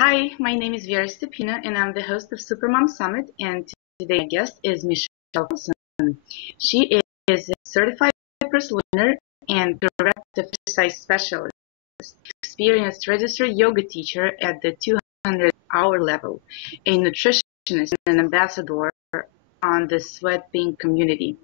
Hi, my name is Vera Stepina, and I'm the host of Supermom Summit. And today my guest is Michelle Carlson. She is a certified personal trainer and corrective exercise specialist, experienced registered yoga teacher at the 200-hour level, a nutritionist, and an ambassador on the Sweat Pink community,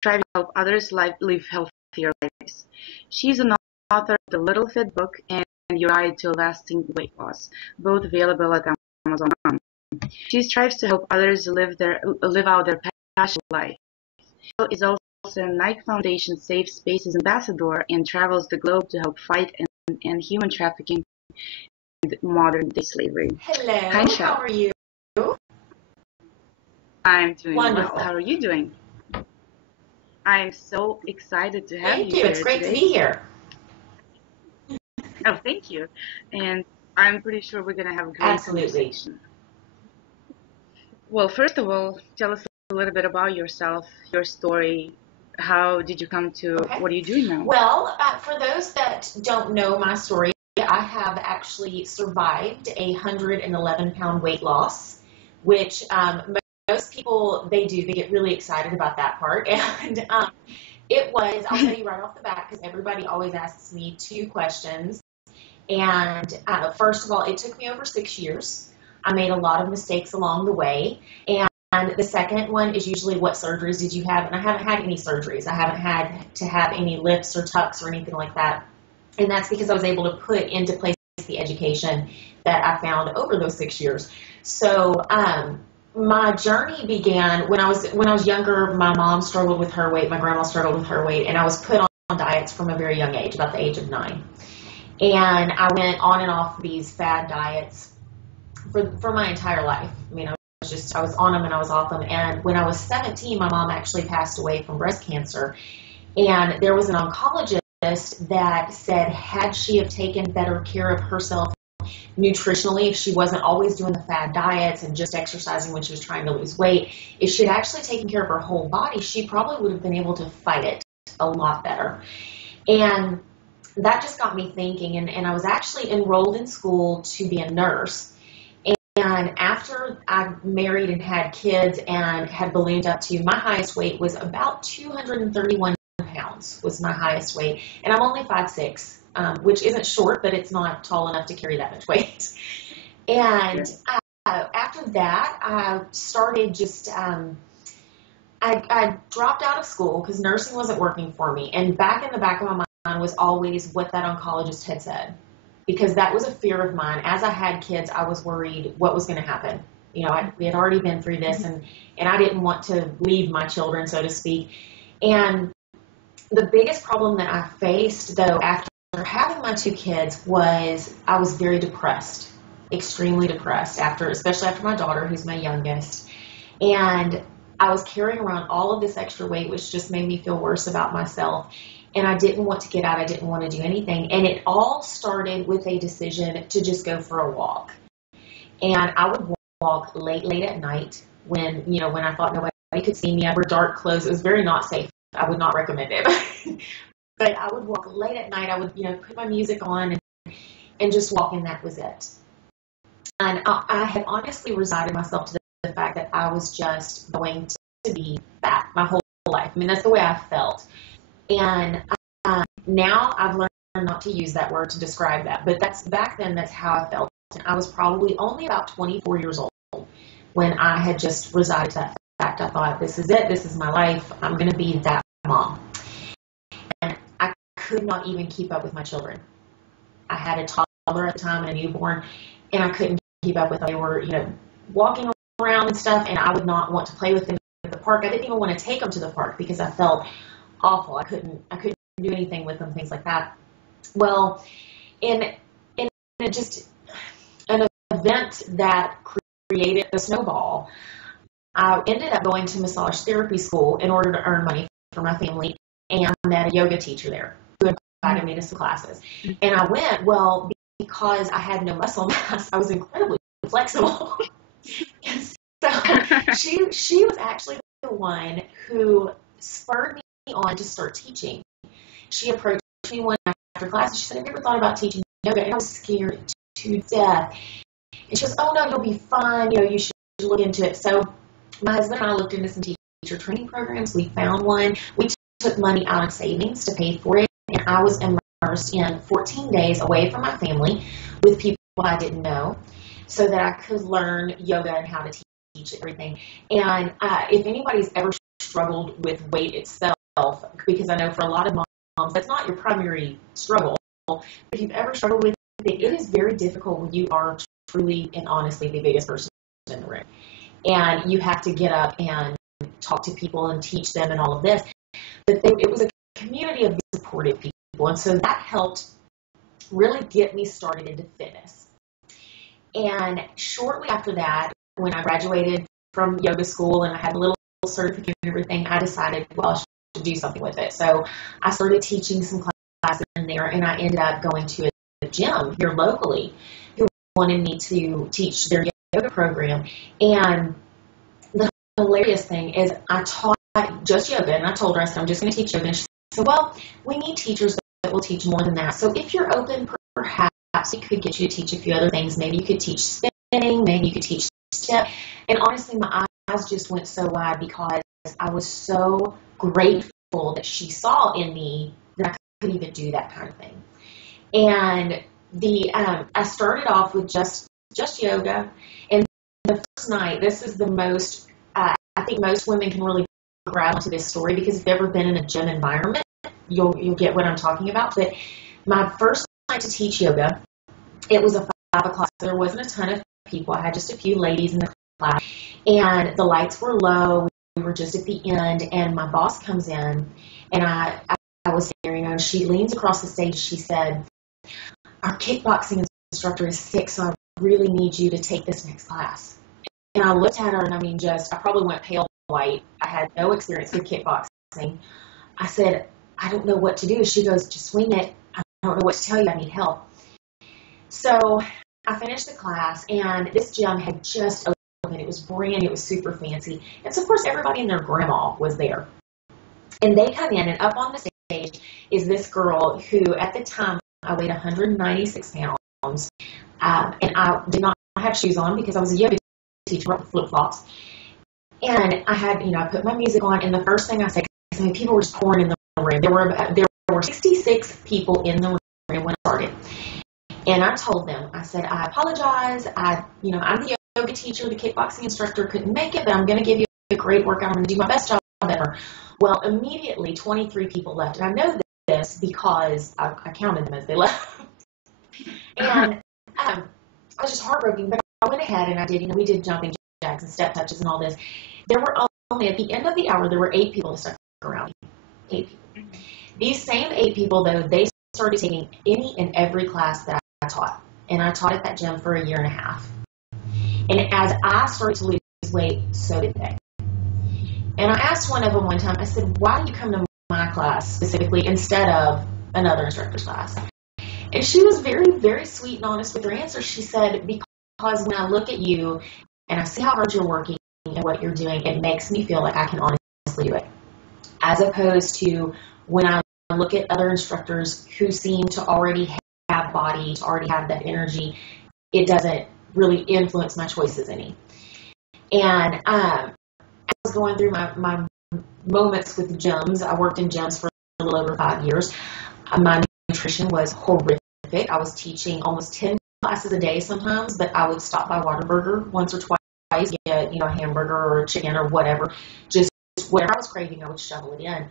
striving to help others live healthier lives. She's an author of the Little Fit book and Your Guide to Lasting Weight Loss, both available at Amazon. She strives to help others live out their passion life. She is also a Nike Foundation Safe Spaces ambassador and travels the globe to help fight and end human trafficking and modern-day slavery. Hello, Hi, Michelle. how are you? I'm doing Wonderful. well. How are you doing? I'm so excited to have Thank you you. here It's great today. to be here. Oh, thank you. And I'm pretty sure we're going to have a great Absolutely. conversation. Well, first of all, tell us a little bit about yourself, your story. How did you come to Okay. what are you doing now? Well, for those that don't know my story, I have actually survived a 111-pound weight loss, which most people, they get really excited about that part. And it was, I'll tell you right off the bat, because everybody always asks me two questions. And first of all, it took me over 6 years. I made a lot of mistakes along the way. And the second one is usually, what surgeries did you have? And I haven't had any surgeries. I haven't had to have any lifts or tucks or anything like that. And that's because I was able to put into place the education that I found over those 6 years. So my journey began when I was younger. My mom struggled with her weight. My grandma struggled with her weight. And I was put on diets from a very young age, about the age of 9. And I went on and off these fad diets for my entire life. I mean, I was on them and I was off them. And when I was 17, my mom actually passed away from breast cancer. And there was an oncologist that said, had she have taken better care of herself nutritionally, if she wasn't always doing the fad diets and just exercising when she was trying to lose weight, if she had actually taken care of her whole body, she probably would have been able to fight it a lot better. And that just got me thinking. And I was actually enrolled in school to be a nurse. And after I married and had kids and had ballooned up to, my highest weight was about 231 pounds was my highest weight. And I'm only 5'6", which isn't short, but it's not tall enough to carry that much weight. And after that, I started just, I dropped out of school because nursing wasn't working for me. And back in the back of my mind was always what that oncologist had said, because that was a fear of mine. As I had kids, I was worried what was going to happen. You know, we had already been through this, and I didn't want to leave my children, so to speak. And the biggest problem that I faced, though, after having my 2 kids was I was very depressed, extremely depressed, especially after my daughter, who's my youngest. And I was carrying around all of this extra weight, which just made me feel worse about myself. And I didn't want to get out. I didn't want to do anything. And it all started with a decision to just go for a walk. And I would walk late at night when I thought nobody could see me. I wore dark clothes. It was very not safe. I would not recommend it. But I would walk late at night. I would, put my music on and just walk, and that was it. And I had honestly resigned myself to the fact that I was just going to be fat my whole life. I mean, that's the way I felt. And now I've learned not to use that word to describe that. But back then, that's how I felt. And I was probably only about 24 years old when I had just resigned to that fact. I thought, this is it. This is my life. I'm going to be that mom. And I could not even keep up with my children. I had a toddler at the time and a newborn, and I couldn't keep up with them. They were, walking around and stuff, and I would not want to play with them at the park. I didn't even want to take them to the park because I felt awful. I couldn't do anything with them, things like that. Well, in just an event that created a snowball, I ended up going to massage therapy school in order to earn money for my family, and I met a yoga teacher there who invited me to some classes. And I went, well, because I had no muscle mass, I was incredibly flexible. And so she was actually the one who spurred me on to start teaching. She approached me one after class and she said, have you ever thought about teaching yoga? And I was scared to death. And she goes, oh, no, you'll be fine. You should look into it. So my husband and I looked into some teacher training programs. We found one. We took money out of savings to pay for it. And I was immersed in 14 days away from my family with people I didn't know so that I could learn yoga and how to teach everything. And if anybody's ever struggled with weight itself, because I know for a lot of moms, that's not your primary struggle. But if you've ever struggled with it, it is very difficult when you are truly and honestly the biggest person in the room. And you have to get up and talk to people and teach them and all of this. But it was a community of supportive people. And so that helped really get me started into fitness. And shortly after that, when I graduated from yoga school and I had a little certificate and everything, I decided, well, I should do something with it. So I started teaching some classes in there, and I ended up going to a gym here locally who wanted me to teach their yoga program. And the hilarious thing is I taught just yoga, and I told her, I said, I'm just going to teach yoga. And she said, well, we need teachers that will teach more than that. So if you're open, perhaps we could get you to teach a few other things. Maybe you could teach spinning, maybe you could teach step. And honestly, my eyes just went so wide because I was so grateful that she saw in me that I could even do that kind of thing. And I started off with just yoga. And the first night, this is the most, I think most women can really grab onto this story because if you've ever been in a gym environment, you'll get what I'm talking about. But my first night to teach yoga, it was a 5 o'clock. There wasn't a ton of people. I had just a few ladies in the class, and the lights were low. We were just at the end, and my boss comes in, and I was staring, and she leans across the stage. She said, our kickboxing instructor is sick, so I really need you to take this next class. And I looked at her, and I probably went pale white. I had no experience with kickboxing. I said, I don't know what to do. She goes, just wing it. I don't know what to tell you. I need help. So I finished the class, and this gym had just opened. It was brand new. It was super fancy. And so, of course, everybody and their grandma was there. And they come in, and up on the stage is this girl who, at the time, I weighed 196 pounds. And I did not have shoes on because I was a yoga teacher with flip-flops. And I had, I put my music on, and the first thing I said, people were just pouring in the room. There were 66 people in the room when I started. And I told them, I said, I apologize. I'm the yoga teacher, the kickboxing instructor couldn't make it, but I'm going to give you a great workout. I'm going to do my best job ever. Well, immediately 23 people left. And I know this because I counted them as they left. And I was just heartbroken, but I went ahead and I did, we did jumping jacks and step touches and all this. There were only, at the end of the hour, there were 8 people that stuck around me. 8 people. These same 8 people, though, they started taking any and every class that I taught. And I taught at that gym for a year and a half. And as I started to lose weight, so did they. And I asked one of them one time, I said, why do you come to my class specifically instead of another instructor's class? And she was very, very sweet and honest with her answer. She said, because when I look at you and I see how hard you're working and what you're doing, it makes me feel like I can honestly do it. As opposed to when I look at other instructors who seem to already have body, to already have that energy, it doesn't really influence my choices any. And I was going through my moments with gyms. I worked in gyms for a little over 5 years. My nutrition was horrific. I was teaching almost 10 classes a day sometimes, but I would stop by Whataburger once or twice, get a hamburger or a chicken or whatever. Just whatever I was craving, I would shovel it in.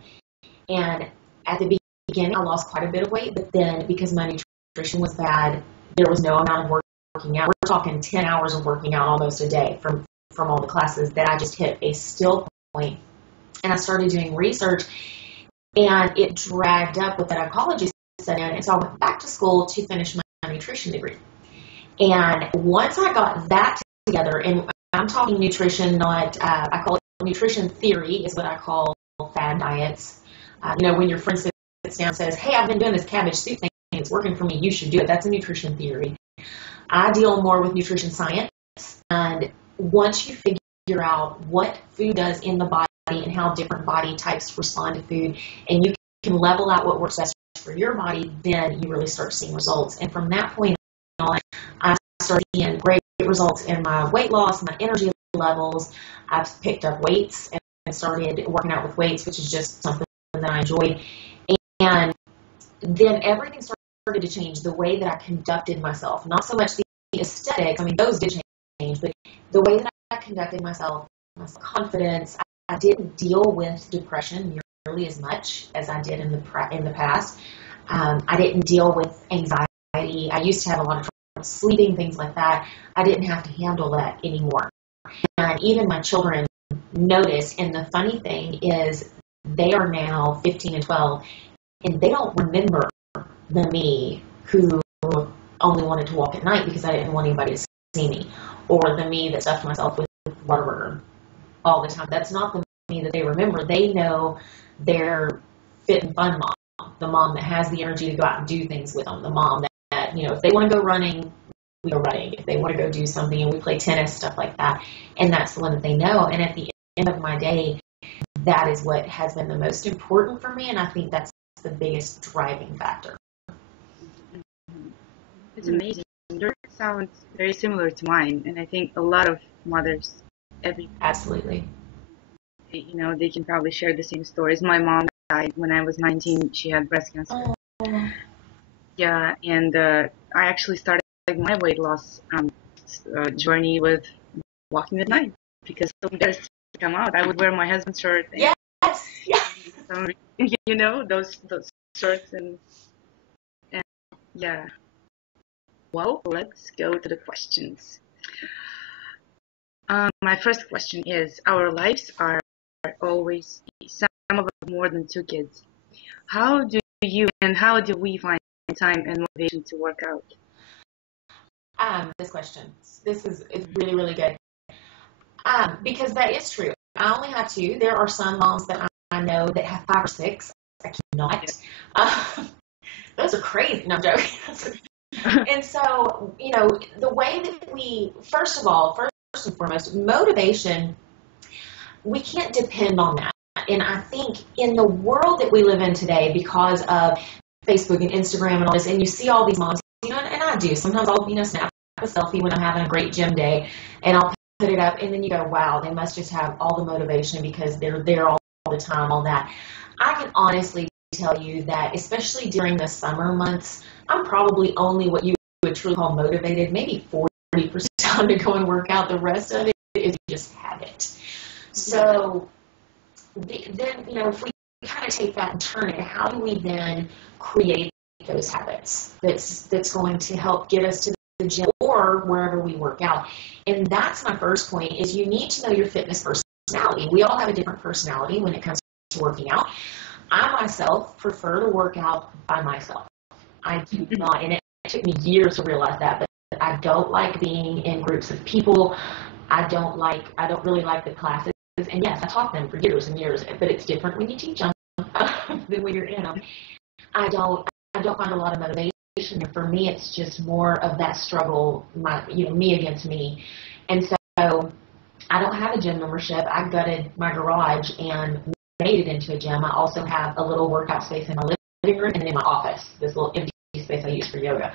And at the beginning, I lost quite a bit of weight, but then because my nutrition was bad, there was no amount of working out. We're talking 10 hours of working out almost a day from all the classes that I just hit a still point. And I started doing research, and it dragged up with that oncology set in. And so I went back to school to finish my nutrition degree. And once I got that together, and I'm talking nutrition, not, I call it nutrition theory is what I call fad diets. When your friend sits down and says, hey, I've been doing this cabbage soup thing, it's working for me, you should do it. That's a nutrition theory. I deal more with nutrition science. And once you figure out what food does in the body and how different body types respond to food, and you can level out what works best for your body, then you really start seeing results. And from that point on, I started seeing great results in my weight loss, my energy levels. I've picked up weights and started working out with weights, which is just something that I enjoyed. And then everything started to change, the way that I conducted myself. Not so much the aesthetics, I mean, those did change, but the way that I conducted myself, my confidence. I didn't deal with depression nearly as much as I did in the past. I didn't deal with anxiety. I used to have a lot of trouble sleeping, things like that. I didn't have to handle that anymore. And even my children noticed, and the funny thing is they are now 15 and 12, and they don't remember the me who only wanted to walk at night because I didn't want anybody to see me, or the me that stuffed myself with Whataburger all the time. That's not the me that they remember. They know their fit and fun mom, the mom that has the energy to go out and do things with them, the mom that if they want to go running, we go running. If they want to go do something and we play tennis, stuff like that. And that's the one that they know. And at the end of my day, that is what has been the most important for me. And I think that's the biggest driving factor. It's amazing. Your sounds very similar to mine. And I think a lot of mothers, Absolutely. They can probably share the same stories. My mom died when I was 19. She had breast cancer. Oh. Yeah, and I actually started my weight loss journey with walking at night because so embarrassed to come out. I would wear my husband's shirt. And Yes. Those shirts and yeah. Well, let's go to the questions. My first question is: our lives are always some of us more than two kids. How do we find time and motivation to work out? This question. This is really, really good. Because that is true. I only have two. There are some moms that I know that have 5 or 6. I cannot. Those are crazy. No, I'm joking. And so, the way that we, first and foremost, motivation, we can't depend on that. And I think in the world that we live in today, because of Facebook and Instagram and all this, and you see all these moms, and I do. Sometimes I'll, snap a selfie when I'm having a great gym day, and I'll put it up, and then you go, wow, they must just have all the motivation because they're there all the time, all that. I can honestly tell you that, especially during the summer months, I'm probably only what you would truly call motivated, maybe 40% time to go and work out. The rest of it is just habit. So then, if we kind of take that and turn it, how do we then create those habits that's going to help get us to the gym or wherever we work out? And that's my first point, is you need to know your fitness personality. We all have a different personality when it comes to working out. I myself prefer to work out by myself. I do not, and it took me years to realize that, but I don't like being in groups of people. I don't really like the classes. And yes, I taught them for years and years, but it's different when you teach them than when you're in them. I don't find a lot of motivation. And for me, it's just more of that struggle, me against me. And so I don't have a gym membership. I gutted my garage and made it into a gym. I also have a little workout space in my living room and in my office, this little empty space I use for yoga.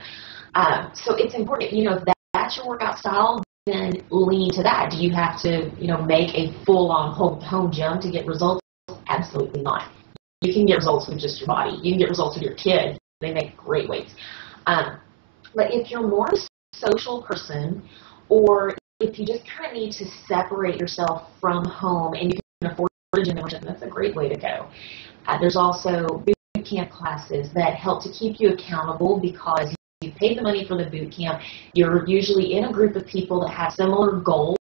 So it's important, if that's your workout style, then lean to that. Do you have to, make a full-on home gym to get results? Absolutely not. You can get results with just your body. You can get results with your kids. They make great weights. But if you're more a social person, or if you just kind of need to separate yourself from home and you can afford a gym membership, that's a great way to go. There's also boot camp classes that help to keep you accountable because you paid the money for the boot camp. You're usually in a group of people that have similar goals,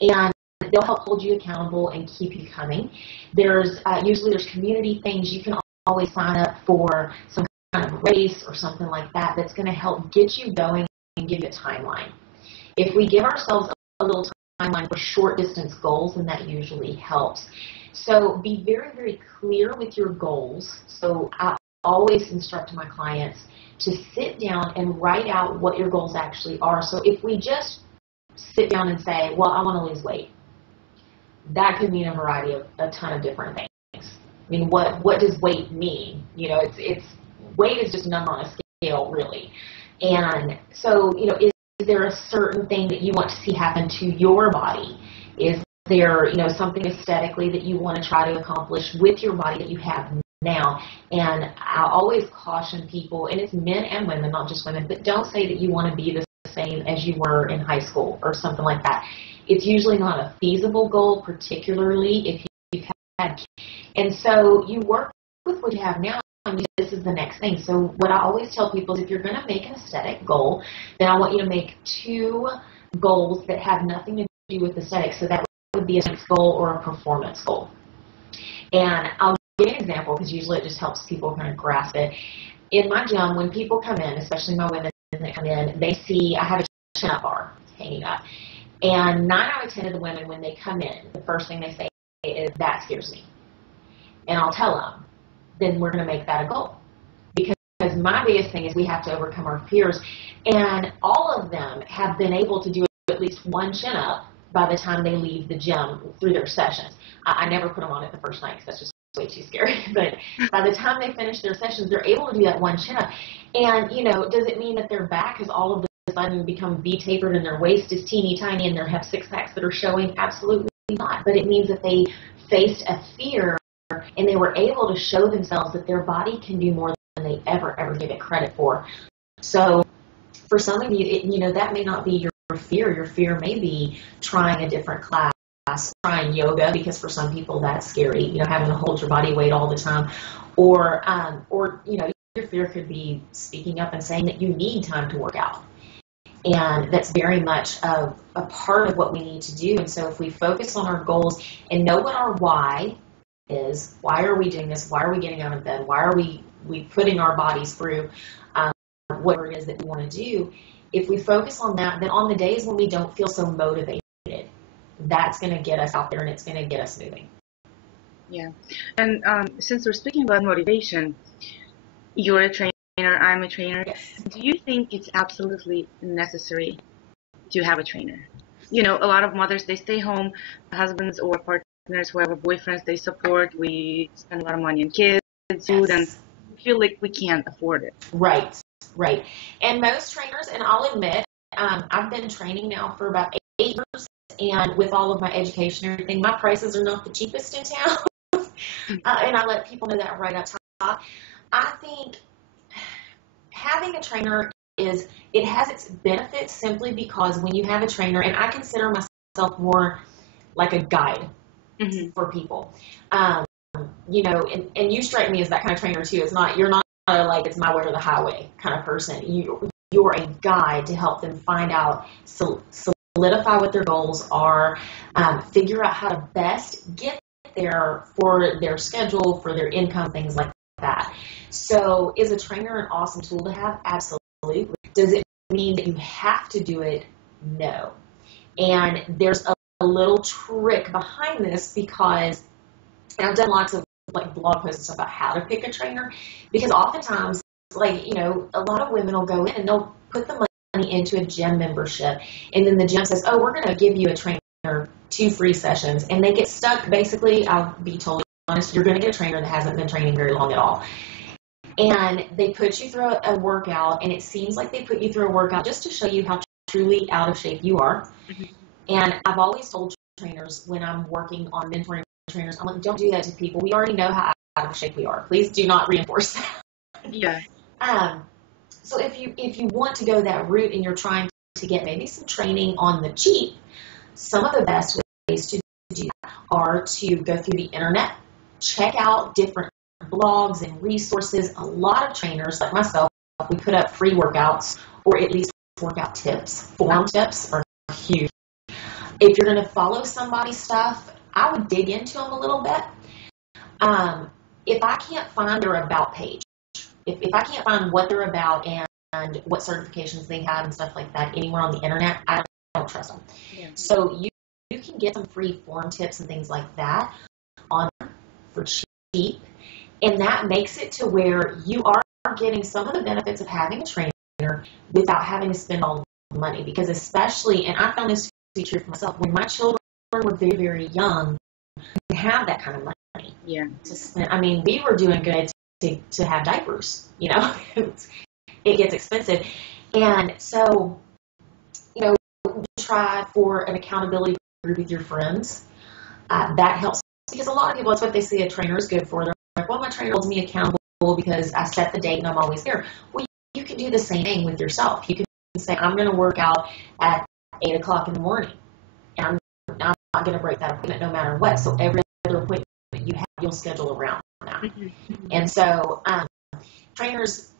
and they'll help hold you accountable and keep you coming. Usually there's community things. You can always sign up for some kind of race or something like that that's going to help get you going and give you a timeline. If we give ourselves a little timeline for short distance goals, then that usually helps. So be very, very clear with your goals. So I always instruct my clients to sit down and write out what your goals actually are. So if we just sit down and say, well, I want to lose weight, that could mean a ton of different things. I mean, what does weight mean? It's weight is just a number on a scale, really. And so, there a certain thing that you want to see happen to your body? Is there, something aesthetically that you want to try to accomplish with your body that you have now? And I always caution people, and it's men and women, not just women, but don't say that you want to be the same as you were in high school or something like that. It's usually not a feasible goal, particularly if you've had kids. And so you work with what you have now. This is the next thing. So what I always tell people is if you're going to make an aesthetic goal, then I want you to make 2 goals that have nothing to do with aesthetics. So that would be a strength goal or a performance goal. And I'll give an example because usually it just helps people kind of grasp it. In my gym, when people come in, especially my women that come in, they see I have a chin-up bar hanging up. And 9 out of 10 of the women, when they come in, the first thing they say is, that scares me. And I'll tell them, then we're going to make that a goal. Because my biggest thing is we have to overcome our fears. And all of them have been able to do at least 1 chin-up by the time they leave the gym through their sessions. I never put them on it the first night because that's just way too scary. But by the time they finish their sessions, they're able to do that 1 chin-up. And, does it mean that their back has all of a sudden become V-tapered and their waist is teeny tiny and they have 6-packs that are showing? Absolutely not. But it means that they faced a fear and they were able to show themselves that their body can do more than they ever give it credit for. So for some of you, that may not be your fear. Your fear may be trying a different class, trying yoga, because for some people that's scary, having to hold your body weight all the time. Or your fear could be speaking up and saying that you need time to work out. And that's very much a part of what we need to do. And so if we focus on our goals and know what our why is, why are we doing this? Why are we getting out of bed? Why are we putting our bodies through whatever it is that we want to do? If we focus on that, then on the days when we don't feel so motivated, that's going to get us out there and it's going to get us moving. Yeah. And since we're speaking about motivation, you're a trainer, I'm a trainer. Yes. Do you think it's absolutely necessary to have a trainer? A lot of mothers, they stay home, husbands or partners, whoever, boyfriends, they support. We spend a lot of money on kids, food, Yes. and feel like we can't afford it. Right. And most trainers, and I'll admit, I've been training now for about 8 years, and with all of my education and everything, my prices are not the cheapest in town. And I let people know that right up top. I think having a trainer it has its benefits simply because when you have a trainer, and I consider myself more like a guide for people, and you strike me as that kind of trainer too. You're not like it's my way or the highway kind of person. You're a guide to help them find out, solidify what their goals are, figure out how to best get there for their schedule, for their income, things like that. So is a trainer an awesome tool to have? Absolutely. Does it mean that you have to do it? No. And there's a little trick behind this because I've done lots of blog posts and stuff about how to pick a trainer, because oftentimes a lot of women will go in and they'll put the money into a gym membership, and then the gym says, oh, we're going to give you a trainer 2 free sessions, and they get stuck. Basically, I'll be totally honest, you're going to get a trainer that hasn't been training very long at all. And they put you through a workout, and it seems like they put you through a workout just to show you how truly out of shape you are. And I've always told trainers when I'm working on mentoring trainers, I'm like, don't do that to people. We already know how out of shape we are. Please do not reinforce that. Yeah. So if you want to go that route and you're trying to get maybe some training on the cheap, some of the best ways to do that are to go through the internet, check out different blogs and resources. A lot of trainers like myself, we put up free workouts or at least workout tips. Form tips are huge. If you're going to follow somebody's stuff, I would dig into them a little bit. If I can't find their about page, if I can't find what they're about and what certifications they have and stuff like that anywhere on the internet, I don't trust them. Yeah. So you can get some free form tips and things like that on for cheap, and that makes it to where you are getting some of the benefits of having a trainer without having to spend all the money. Because especially, and I found this to be true for myself, when my children were very, very young, we have that kind of money. Yeah. To spend. I mean, we were doing good to have diapers, it gets expensive. And so try for an accountability group with your friends. That helps because a lot of people, that's what they say a trainer is good for. They're like, well, my trainer holds me accountable because I set the date and I'm always there. Well, you can do the same thing with yourself. You can say, I'm going to work out at 8 o'clock in the morning. And I'm not going to break that appointment no matter what. So every other appointment you have, you'll schedule around that. And so trainers,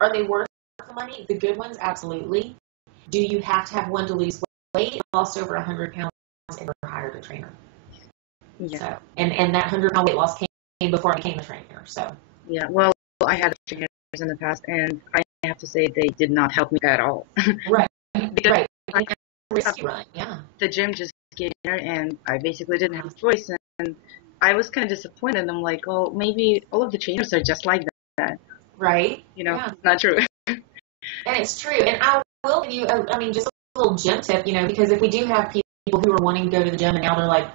are they worth the money? The good ones, absolutely. Do you have to have one to lose weight, lost over 100 pounds, and hired a trainer? Yeah. So, and that 100-pound weight loss came before I became a trainer. So Yeah. Well, I had trainers in the past, and I have to say they did not help me at all. Right. Because Right. I Risky run. Yeah. the gym just gave me, and I basically didn't have a choice, and I was kind of disappointed. I'm like, oh, maybe all of the trainers are just like that. Right. It's not true. And it's true. And I will give you, just a little gym tip, because if we do have people who are wanting to go to the gym and now they're like,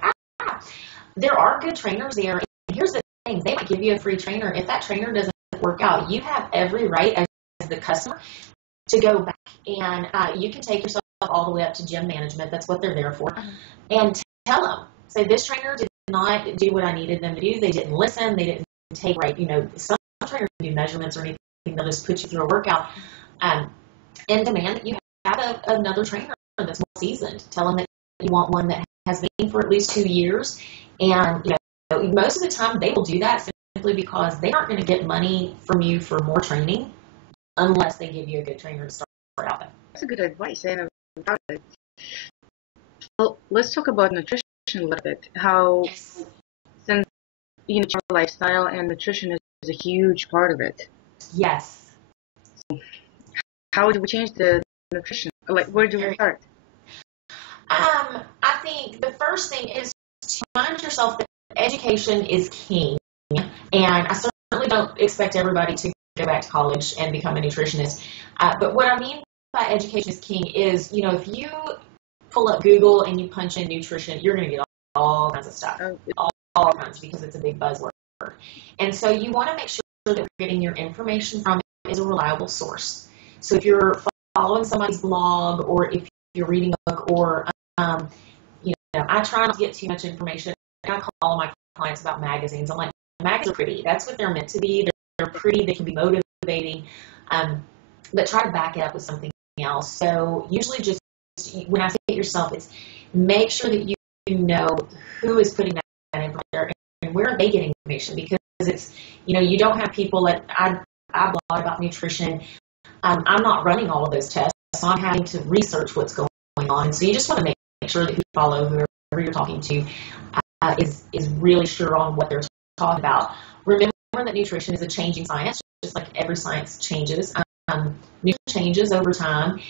there are good trainers there. And here's the thing, they might give you a free trainer. If that trainer doesn't work out, you have every right as the customer to go back. And you can take yourself all the way up to gym management. That's what they're there for. And tell them, say, this trainer did not do what I needed them to do. They didn't listen. They didn't take right. Some trainers do measurements or anything. They'll just put you through a workout. And demand that you have another trainer that's more seasoned. Tell them that you want one that has been for at least 2 years. And, most of the time they will do that simply because they aren't going to get money from you for more training unless they give you a good trainer to start out with. That's a good advice. About it. Well, let's talk about nutrition a little bit. How, since your lifestyle and nutrition is a huge part of it. Yes. How do we change the nutrition? Like, where do we start? I think the first thing is to remind yourself that education is king. And I certainly don't expect everybody to go back to college and become a nutritionist. But what I mean by education is king is, if you pull up Google and you punch in nutrition, you're going to get all kinds of stuff. All kinds, because it's a big buzzword. And so you want to make sure that you're getting your information from is a reliable source. So if you're following somebody's blog or if you're reading a book or, I try not to get too much information. I call all my clients about magazines. I'm like, magazines are pretty. That's what they're meant to be. They're pretty. They can be motivating. But try to back it up with something else. So usually just when I say it yourself, it's make sure that you know who is putting that information there and where are they getting information, because it's, you don't have people that I blog about nutrition. I'm not running all of those tests, so I'm having to research what's going on. And so you just want to make sure that you follow whoever you're talking to is really sure on what they're talking about. Remember that nutrition is a changing science, just like every science changes. Nutrition changes over time.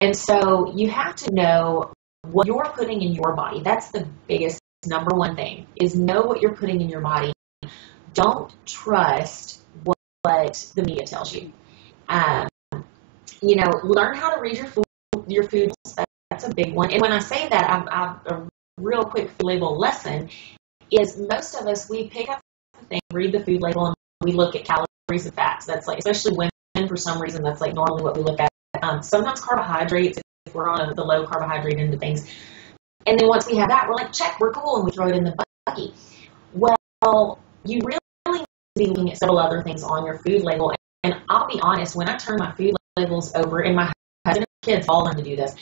And so you have to know what you're putting in your body. That's the biggest number one thing, is know what you're putting in your body. Don't trust what the media tells you. Learn how to read your food. That's a big one. And when I say that, a real quick food label lesson is most of us, we pick up the thing, read the food label, and we look at calories and fats. That's like, especially women, for some reason, that's like normally what we look at. Sometimes carbohydrates, if we're on the low carbohydrate end of things. And then once we have that, we're like, check, we're cool, and we throw it in the bucket. Well, you really need to be looking at several other things on your food label. And I'll be honest, when I turn my food labels over, and my husband and kids all learn to do this,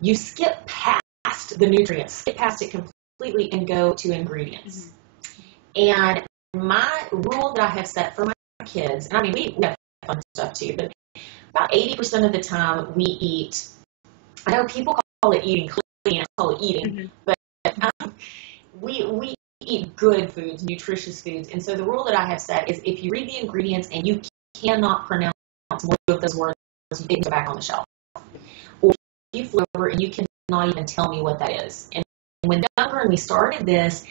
you skip past the nutrients, skip past it completely, and go to ingredients. And my rule that I have set for my kids, and we have fun stuff too, but about 80% of the time we eat, I know people call it eating clean, I call it eating, but we eat good foods, nutritious foods. And so the rule that I have set is if you read the ingredients and you cannot pronounce one of those words, you can go back on the shelf. Or you flip over and you cannot even tell me what that is. And when younger and we started this,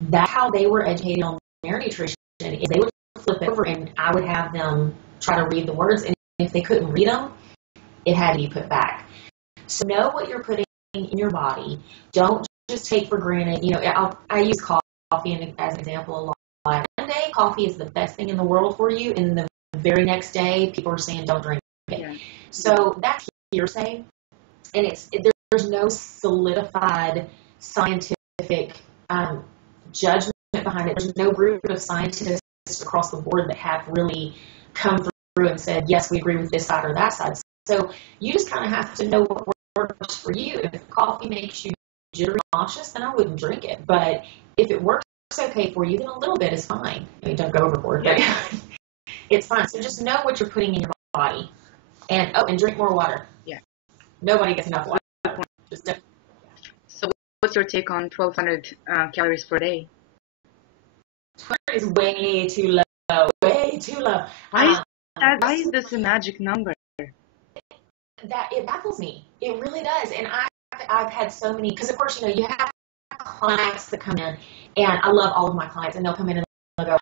that's how they were educated on their nutrition, is they would flip it over and I would have them try to read the words, and if they couldn't read them, it had to be put back. So know what you're putting in your body. Don't just take for granted. I use coffee as an example a lot. One day, coffee is the best thing in the world for you, and the very next day, people are saying don't drink it. Yeah. So that's hearsay, and there's there's no solidified scientific judgment behind it. There's no group of scientists across the board that have really come through and said, yes, we agree with this side or that side. So you just kind of have to know what works for you. If coffee makes you jittery, nauseous, then I wouldn't drink it. But if it works okay for you, then a little bit is fine. I mean, don't go overboard, but it's fine. So just know what you're putting in your body. And drink more water. Yeah. Nobody gets enough water. So what's your take on 1,200 calories per day? 100 is way too low. Way too low. Why is this a magic number? That it baffles me. It really does. And I've had so many, because of course, you have clients that come in, and I love all of my clients, and they'll come in and they'll go,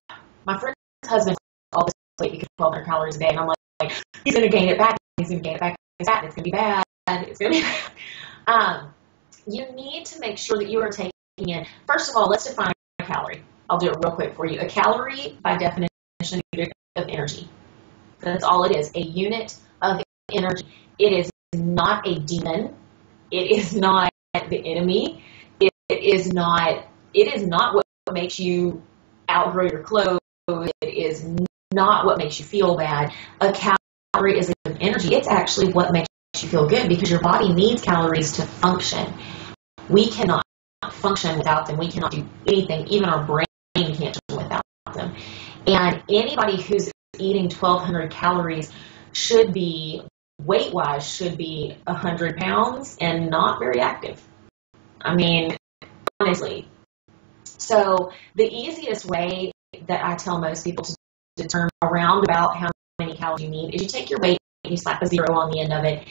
my friend's husband all this weight because 1,200 calories a day, and I'm like, he's going to gain it back. He's going to gain it back. It's going to be bad. It's going to be bad. You need to make sure that you are taking in, first of all, let's define a calorie. I'll do it real quick for you. A calorie, by definition, is a unit of energy. That's all it is, a unit of energy. It is not a demon. It is not the enemy. It is not what makes you outgrow your clothes. It is not what makes you feel bad. A calorie is an energy. It's actually what makes you feel good, because your body needs calories to function. We cannot function without them. We cannot do anything. Even our brain can't function without them. And anybody who's eating 1,200 calories should be, weight-wise, should be 100 pounds and not very active. I mean, honestly. So the easiest way that I tell most people to determine around about how many calories you need is you take your weight and you slap a 0 on the end of it.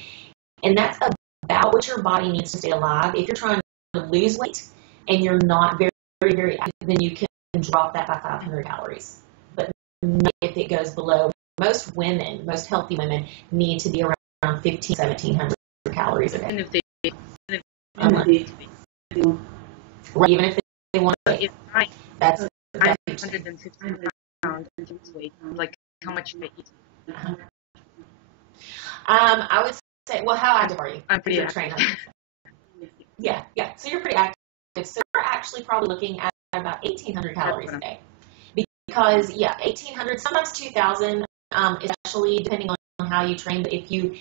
And that's about what your body needs to stay alive. If you're trying to lose weight and you're not very, very, very active, then you can drop that by 500 calories. But not if it goes below. Most women, most healthy women, need to be around 1,700 calories a day. And if they right, even if they want to, if I'm that's 115 pounds and lose weight, like how much you may eat? I would say, well, how active are you? I'm pretty active. Trainer. Yeah. So you're pretty active. So you're actually probably looking at about 1,800 calories a day. Because 1,800, sometimes 2,000, especially depending on how you train. But if you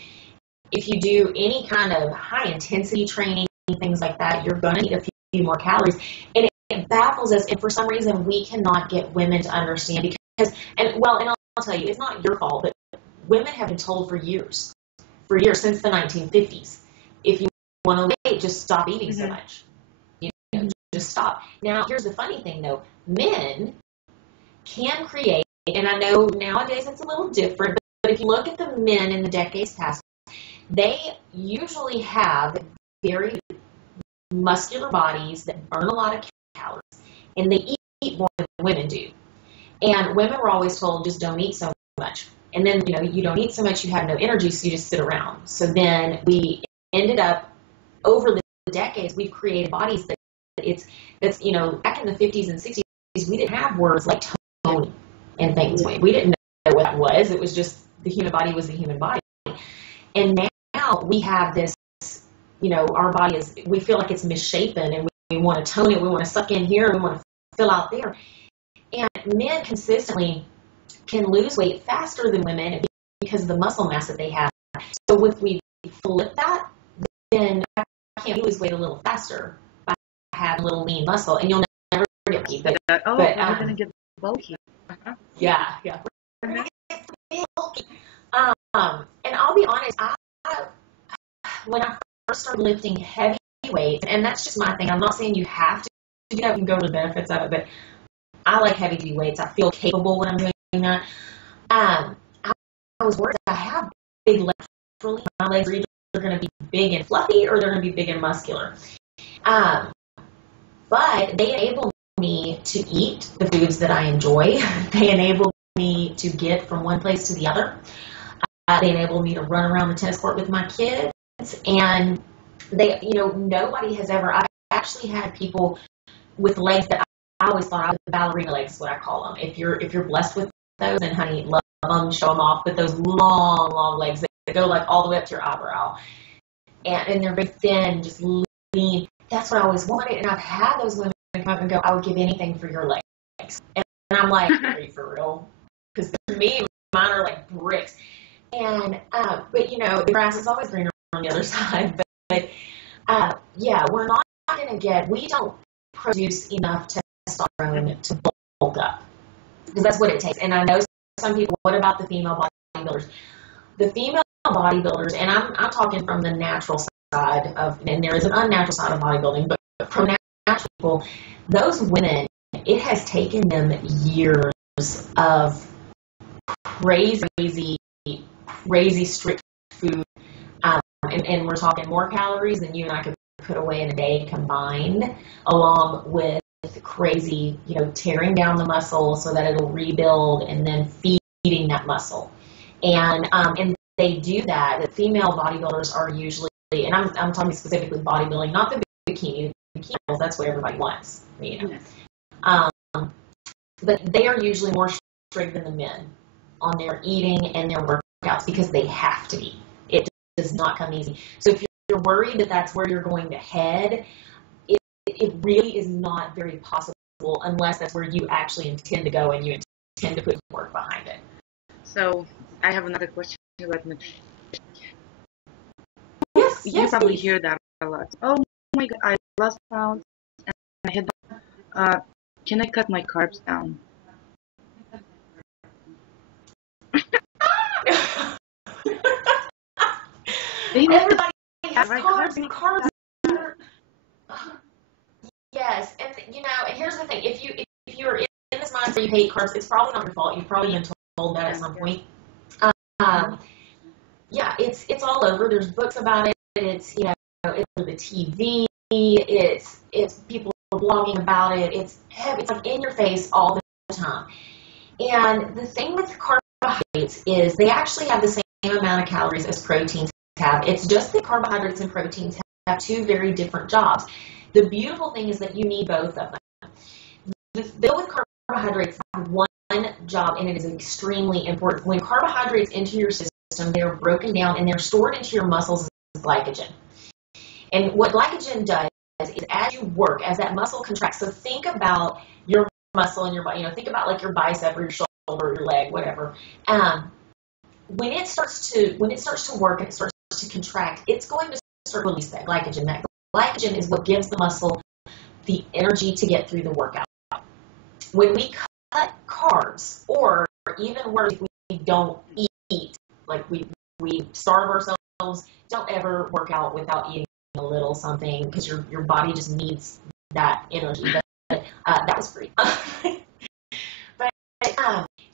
do any kind of high intensity training, things like that, you're going to need a few more calories. And it baffles us, and for some reason we cannot get women to understand, because and I'll tell you, it's not your fault, but women have been told for years since the 1950s, if you want to weight, just stop eating so much. Just stop. Now, here's the funny thing though, men can create, and I know nowadays it's a little different, but if you look at the men in the decades past, they usually have very muscular bodies that burn a lot of calories, and they eat more than women do. And women were always told, just don't eat so much. And then, you don't eat so much, you have no energy, so you just sit around. So then we ended up, over the decades, we've created bodies that's back in the 50s and 60s, we didn't have words like tone and things. We didn't know what that was. It was just the human body was the human body. And now we have this, our body we feel like it's misshapen, and we want to tone it, we want to suck in here, we want to fill out there. And men consistently can lose weight faster than women because of the muscle mass that they have. So if we flip that, then I can lose weight a little faster by having a little lean muscle, and you'll never get me. But we're going to get bulky. Yeah. We're going to get bulky. And I'll be honest, when I first started lifting heavy weights, and that's just my thing, I'm not saying you have to do that, you can go to the benefits of it, but I like heavy duty weights. I feel capable when I'm doing that. I was worried I have big legs. My legs are either going to be big and fluffy, or they're going to be big and muscular. But they enable me to eat the foods that I enjoy. They enable me to get from one place to the other. They enable me to run around the tennis court with my kids. And they, nobody has ever, I've actually had people with legs that I always thought the ballerina legs is what I call them. If you're blessed with those, then honey, love them, show them off. But those long legs that go like all the way up to your eyebrow. and they're very thin, just lean. That's what I always wanted, and I've had those women come up and go, I would give anything for your legs. And I'm like, are you for real? Because to me, mine are like bricks. And, but you know, the grass is always greener on the other side. But yeah, we're not going to we don't produce enough testosterone to bulk up. Because that's what it takes. And I know some people, what about the female bodybuilders? The female bodybuilders, and I'm talking from the natural side of, and there is an unnatural side of bodybuilding, but from natural people, those women, it has taken them years of crazy strict food, and we're talking more calories than you and I could put away in a day combined, along with crazy, you know, tearing down the muscle so that it'll rebuild, and then feeding that muscle. And they do that. The female bodybuilders are usually, and I'm talking specifically bodybuilding, not the bikini. The bikini, that's what everybody wants, you know. Yes. But they are usually more strict than the men on their eating and their workouts because they have to be. It does not come easy. So if you're worried that that's where you're going to head, it really is not very possible unless that's where you actually intend to go and you intend to put work behind it. So I have another question about nutrition. Yes, you probably please. Hear that a lot. Oh my God, I lost pounds and I had. Can I cut my carbs down? Everybody has carbs. Yes, and you know, and here's the thing: if you're in this mindset you hate carbs, it's probably not your fault. You've probably been told that at some point. Yeah, it's all over. There's books about it. It's, you know, it's on the TV. It's people blogging about it. It's like in your face all the time. And the thing with carbohydrates is they actually have the same amount of calories as proteins have. It's just that carbohydrates and proteins have two very different jobs. The beautiful thing is that you need both of them. The deal with carbohydrates have one job, and it is extremely important. When carbohydrates enter your system, they're broken down and they're stored into your muscles as glycogen. And what glycogen does is as you work, as that muscle contracts, so think about your muscle in your body, you know, think about like your bicep or your shoulder or your leg, whatever. When it starts to work and it starts to contract, it's going to start to release that glycogen. That glycogen is what gives the muscle the energy to get through the workout. When we cut carbs, or even worse, if we don't eat, like we starve ourselves, don't ever work out without eating a little something, because your body just needs that energy. But that was free. But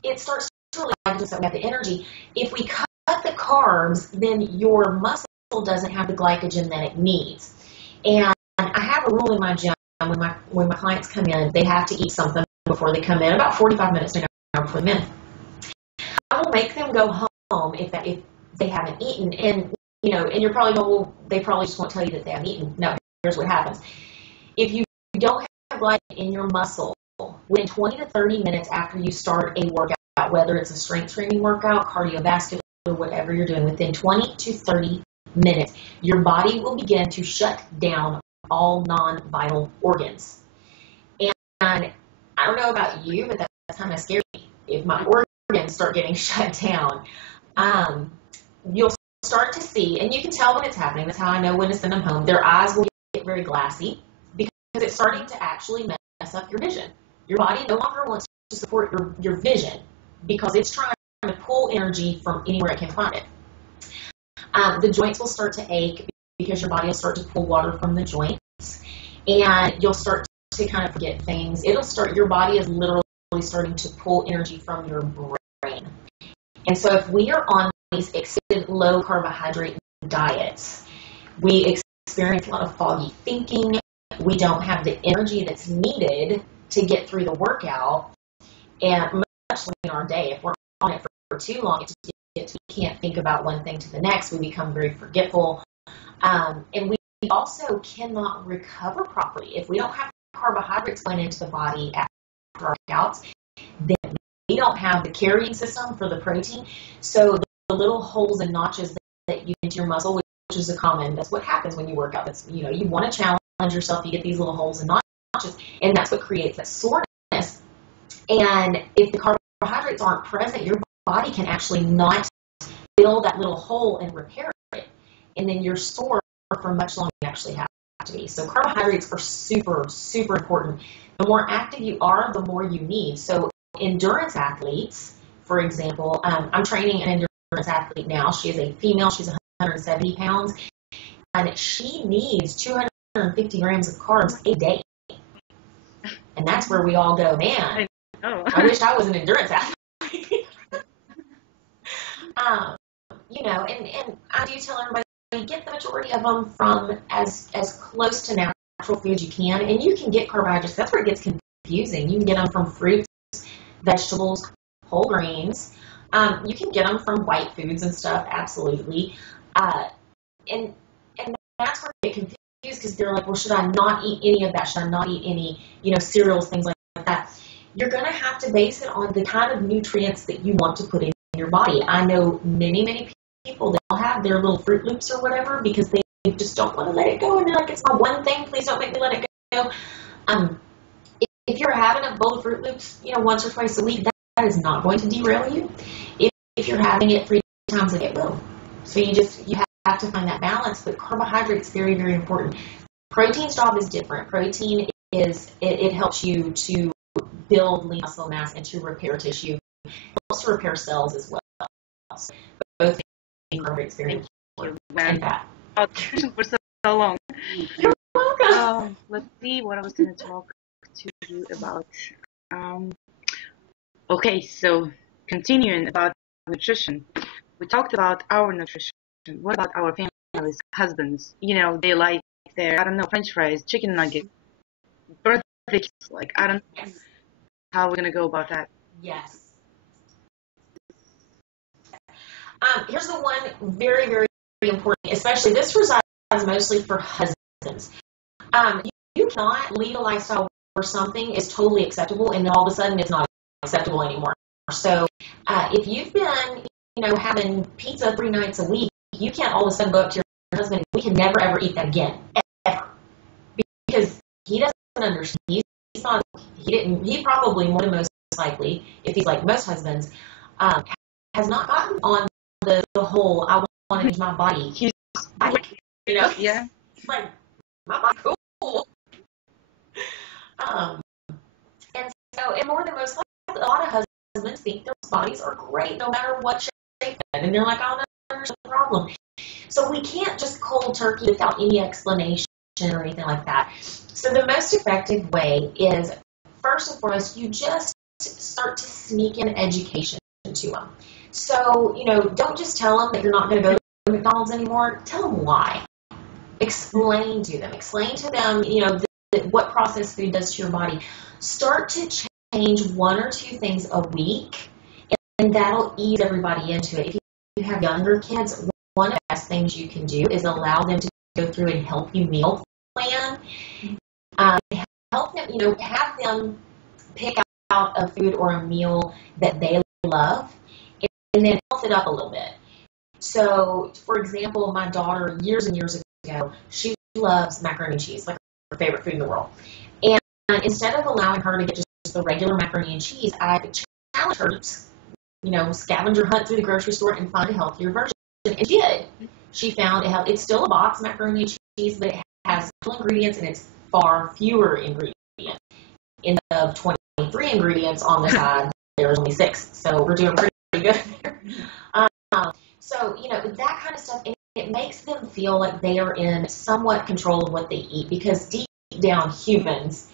it starts to release glycogen, so we have the energy. If we cut the carbs, then your muscle doesn't have the glycogen that it needs. And I have a rule in my gym: when my clients come in, they have to eat something before they come in, about 45 minutes to an hour before they come in. I will make them go home if they haven't eaten. And you know, and you're probably going, well, they probably just won't tell you that they haven't eaten. No, here's what happens. If you don't have glycogen in your muscle, within 20 to 30 minutes after you start a workout, whether it's a strength training workout, cardiovascular, whatever you're doing, within 20 to 30 minutes, your body will begin to shut down all non-vital organs. And I don't know about you, but that's kind of scary. If my organs start getting shut down, you'll start to see, and you can tell when it's happening. That's how I know when to send them home. Their eyes will get very glassy because it's starting to actually mess up your vision. Your body no longer wants to support your vision because it's trying to pull energy from anywhere it can find it. The joints will start to ache because your body will start to pull water from the joints, and you'll start to kind of forget things. Your body is literally starting to pull energy from your brain. And so if we are on these extended low carbohydrate diets, we experience a lot of foggy thinking. We don't have the energy that's needed to get through the workout. And much like in our day, if we're on it for too long, we can't think about one thing to the next. We become very forgetful. And we also cannot recover properly. If we don't have carbohydrates going into the body after our workouts, then we don't have the carrying system for the protein. So the little holes and notches that you into your muscle, is a common, that's what happens when you work out. That's, you want to challenge yourself, you get these little holes and notches, and that's what creates that soreness. And if the carbohydrates aren't present, your body can actually not fill that little hole and repair it. And then you're sore for much longer than you actually have to be. So carbohydrates are super, super important. The more active you are, the more you need. So endurance athletes, for example, I'm training an endurance athlete now. She is a female. She's 170 pounds. And she needs 250 grams of carbs a day. And that's where we all go, man, I wish I was an endurance athlete. And I do tell everybody, get the majority of them from as close to natural food you can. And you can get carbohydrates. That's where it gets confusing. You can get them from fruits, vegetables, whole grains. You can get them from white foods and stuff, absolutely. And that's where they get confused because they're like, well, should I not eat any of that? Should I not eat any, cereals, things like that? You're going to have to base it on the kind of nutrients that you want to put in your body. I know many, many people that all have their little Fruit Loops or whatever because they just don't want to let it go. And they're like, it's my one thing. Please don't make me let it go. If you're having a bowl of Fruit Loops, once or twice a week, that is not going to derail you. If you're having it 3 times a day, it will. So you have to find that balance. But carbohydrates very, very important. Protein's job is different. Protein it helps you to build lean muscle mass and to repair tissue. It helps to repair cells as well. So both carbohydrates very important. And fat. For so long. You're welcome. Let's see what I was going to talk to you about. Okay, so continuing about nutrition. We talked about our nutrition. What about our families, husbands? They like their, French fries, chicken nuggets, birthday cakes. I don't know Yes. how we're going to go about that. Yes. Here's the one very, very important, especially this resides mostly for husbands. You cannot lead a lifestyle where something is totally acceptable and then all of a sudden it's not acceptable anymore. So if you've been, having pizza 3 nights a week, you can't all of a sudden go up to your husband and we can never ever eat that again, ever, because he doesn't understand. He probably more than most likely, if he's like most husbands, has not gotten on the whole, I want to use my body. He's like, Yeah. He's like, my body cool. And more than most likely, a lot of husbands think their bodies are great no matter what shape they're in. And they're like, oh, there's no problem. So we can't just cold turkey without any explanation or anything like that. So the most effective way is, first and foremost, you just start to sneak in education to them. So, don't just tell them that you're not going to go to McDonald's anymore. Tell them why. Explain to them, what processed food does to your body. Start to change 1 or 2 things a week, and that'll ease everybody into it. If you have younger kids, one of the best things you can do is allow them to go through and help you meal plan. Help them, have them pick out a food or a meal that they love, and then health it up a little bit. So, for example, my daughter, years and years ago, she loves macaroni and cheese, like her favorite food in the world. And instead of allowing her to get just the regular macaroni and cheese, I challenged her to, scavenger hunt through the grocery store and find a healthier version. And she did. She found it's still a box macaroni and cheese, but it has ingredients and it's far fewer ingredients. In the 23 ingredients on the side, there's only 6. So we're doing pretty good there. So, that kind of stuff, and it makes them feel like they are in somewhat control of what they eat, because deep down humans,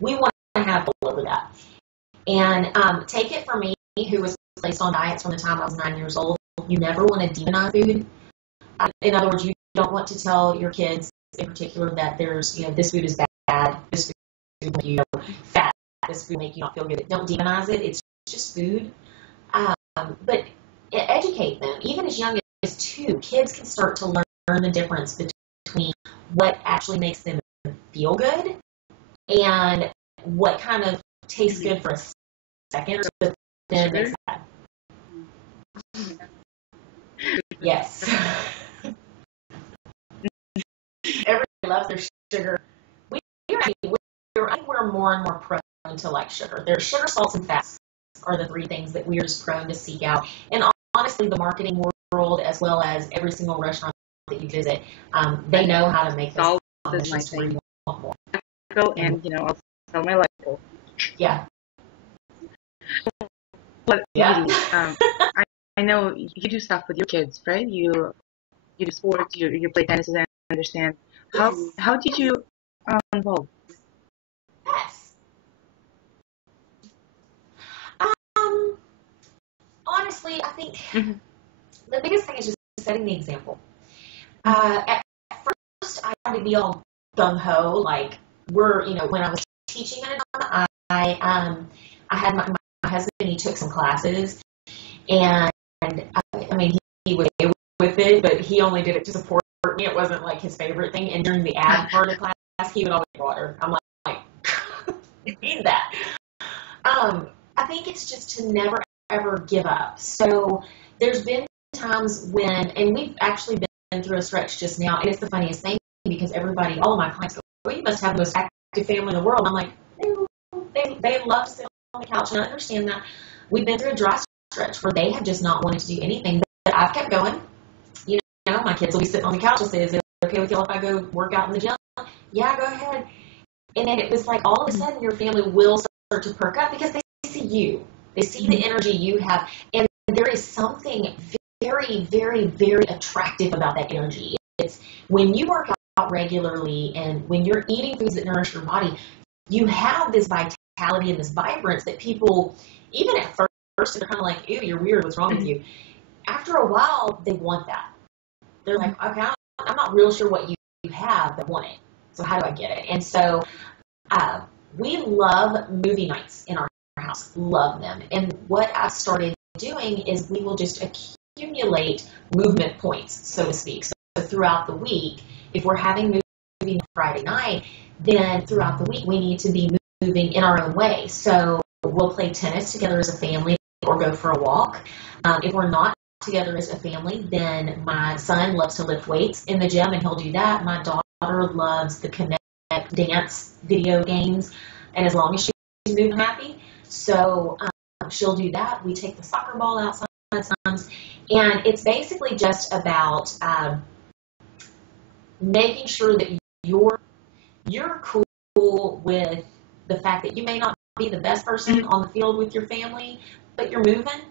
we want to have control over that. And take it from me, who was placed on diets from the time I was 9 years old. You never want to demonize food. In other words, you don't want to tell your kids in particular that there's, this food is bad, this food will make you fat, this food will make you not feel good. Don't demonize it. It's just food. But educate them. Even as young as 2, kids can start to learn the difference between what actually makes them feel good and what kind of tastes good for a second, but then makes bad. Yes. love their sugar. We're more and more prone to like sugar. There's sugar, salts, and fats are the three things that we're just prone to seek out. And honestly, the marketing world, as well as every single restaurant that you visit, they know how to make those combinations where you want more. And I'll sell my life. Yeah. But Yeah. I know you do stuff with your kids, right? You do sports, you play tennis, as I understand. How did you involve? Yes. Honestly, I think the biggest thing is just setting the example. At first, I had to be all gung ho, like when I was teaching at it, I had my husband. He took some classes, and I mean he was with it, but he only did it to support me. It wasn't like his favorite thing. And during the ad part of class, he would always water. I'm like, you need that. I think it's just to never ever give up. So there's been times when, and we've actually been through a stretch just now, and it's the funniest thing because all of my clients go, well, you must have the most active family in the world. I'm like, they love to sit on the couch, and I understand that. We've been through a dry stretch where they have just not wanted to do anything, but I've kept going. My kids will be sitting on the couch and say, is it okay with y'all if I go work out in the gym? Yeah, go ahead. And then it was like all of a sudden your family will start to perk up because they see you. They see the energy you have. And there is something very, very, very attractive about that energy. It's when you work out regularly and when you're eating foods that nourish your body, you have this vitality and this vibrance that people, even at first, they're kind of like, ew, you're weird, what's wrong with you? After a while, they want that. They're like, okay, I'm not real sure what you have, but want it. So how do I get it? And so we love movie nights in our house. Love them. And what I've started doing is we will just accumulate movement points, so to speak. So throughout the week, if we're having movie Friday night, then throughout the week we need to be moving in our own way. So we'll play tennis together as a family or go for a walk. If we're not together as a family, then my son loves to lift weights in the gym, and he'll do that. My daughter loves the Connect dance video games, and as long as she's moving happy, so she'll do that. We take the soccer ball outside sometimes, and it's basically just about making sure that you're cool with the fact that you may not be the best person on the field with your family, but you're moving,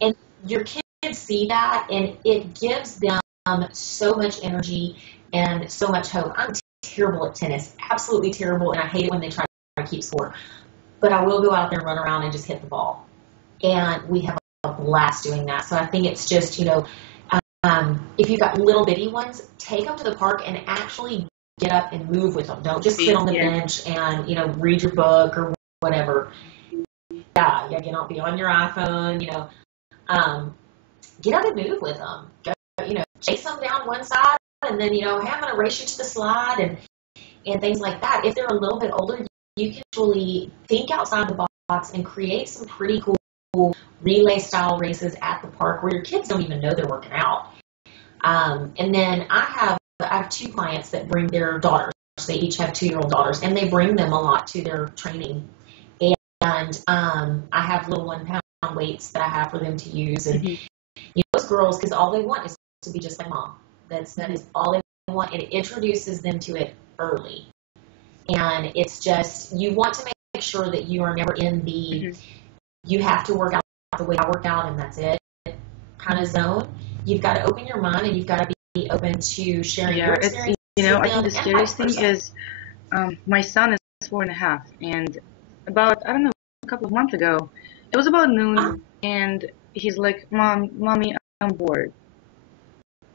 and your kids see that, and it gives them so much energy and so much hope. I'm terrible at tennis, absolutely terrible, and I hate it when they try to keep score. But I will go out there and run around and just hit the ball, and we have a blast doing that. So I think it's just, if you've got little bitty ones, take them to the park and actually get up and move with them. Don't just sit on the bench and read your book or whatever. Yeah, be on your iPhone. Get up and move with them. Go, chase them down one side, and then hey, I'm going to race you to the slide and things like that. If they're a little bit older, you can actually think outside the box and create some pretty cool relay style races at the park where your kids don't even know they're working out. And then I have two clients that bring their daughters. They each have 2-year-old daughters, and they bring them a lot to their training. And I have little 1-pound weights that I have for them to use. And those girls, because all they want is to be just like mom. That is all they want. It introduces them to it early. And it's just, you want to make sure that you are never in the, you have to work out the way I work out and that's it kind of zone. You've got to open your mind, and you've got to be open to sharing your experience. I think the scariest thing is my son is 4.5, and about, I don't know, a couple of months ago, it was about noon, and he's like, Mommy, I'm bored.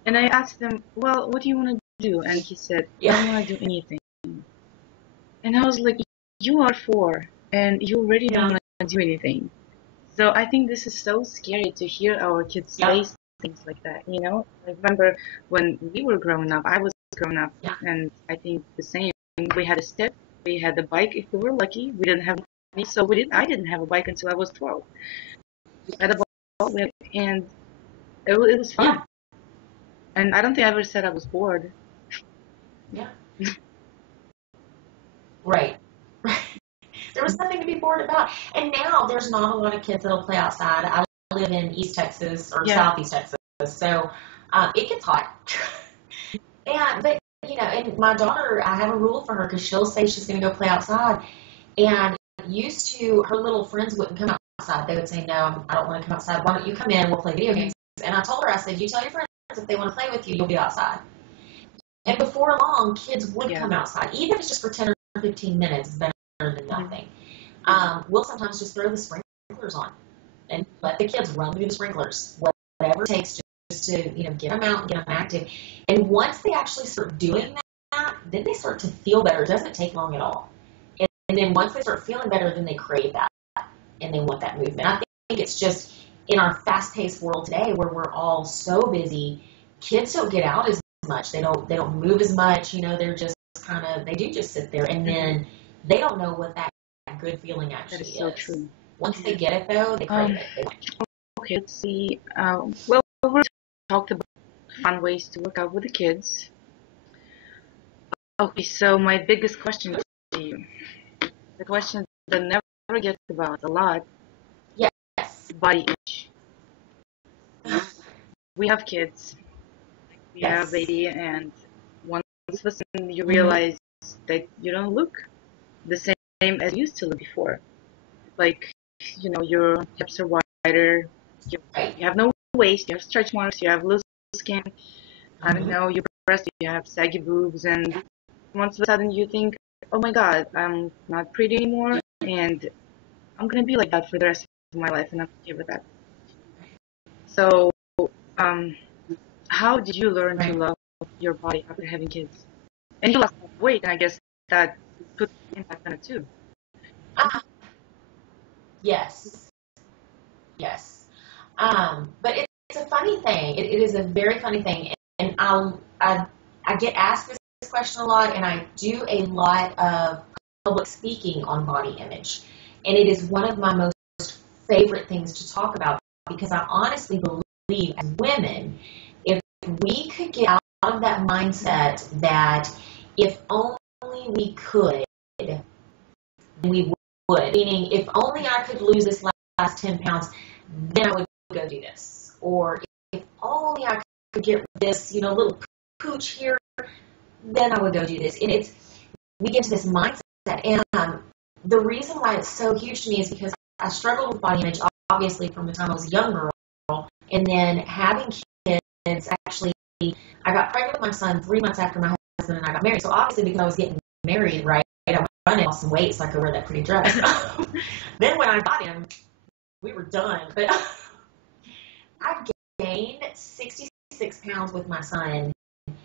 And I asked him, well, what do you want to do? And he said, I don't want to do anything. And I was like, you are 4, and you already don't want to do anything. So I think this is so scary to hear our kids say things like that, I remember when we were growing up, I was growing up, and I think the same. We had a step, we had a bike if we were lucky. We didn't have money, so I didn't have a bike until I was 12. We had a ball, and it was fun. And I don't think I ever said I was bored. Yeah. Right. There was nothing to be bored about. And now there's not a lot of kids that'll play outside. I live in East Texas or Yeah. Southeast Texas, so it gets hot. But and my daughter, I have a rule for her because she'll say she's going to go play outside. And used to, her little friends wouldn't come outside. They would say, no, I don't want to come outside. Why don't you come in? We'll play video games. And I told her, I said, you tell your friends if they want to play with you, you'll be outside. And before long, kids would come outside, even if it's just for 10 or 15 minutes, better than nothing. We'll sometimes just throw the sprinklers on and let the kids run through the sprinklers, whatever it takes just to get them out and get them active. And once they actually start doing that, then they start to feel better. It doesn't take long at all. And then once they start feeling better, then they crave that and they want that movement. I think it's just in our fast-paced world today where we're all so busy, kids don't get out as much. They don't move as much. They're just they do just sit there, and then they don't know what that good feeling actually is. That is so true. Once they get it, though, they crave it. Okay, let's see. Well, we talked about fun ways to work out with the kids. Okay, so my biggest question to you, the question that never gets about a lot, yes, body image. We have kids. We have a baby, and once of a sudden you realize that you don't look the same as you used to look before. Like, your hips are wider, you have no waist, you have stretch marks, you have loose skin, I don't know, your breast, you have saggy boobs, and once of a sudden you think, oh my God, I'm not pretty anymore, and I'm going to be like that for the rest of my life, and I'm okay with that. So, how did you learn to love your body after having kids? And you lost weight, and I guess that put impact on it too. Yes. But it's a funny thing. It is a very funny thing, and I get asked this question a lot, and I do a lot of public speaking on body image, and it is one of my most favorite things to talk about because I honestly believe as women, if we could get out of that mindset that if only we could, we would. Meaning, if only I could lose this last 10 pounds, then I would go do this. Or if only I could get this, little pooch here, then I would go do this. And we get to this mindset. And the reason why it's so huge to me is because I struggled with body image, obviously, from the time I was a young girl. And then having kids, actually, I got pregnant with my son 3 months after my husband and I got married. So obviously, because I was getting married, right, I running off some weight so I could wear that pretty dress. Then when I got him, we were done. But I gained 66 pounds with my son.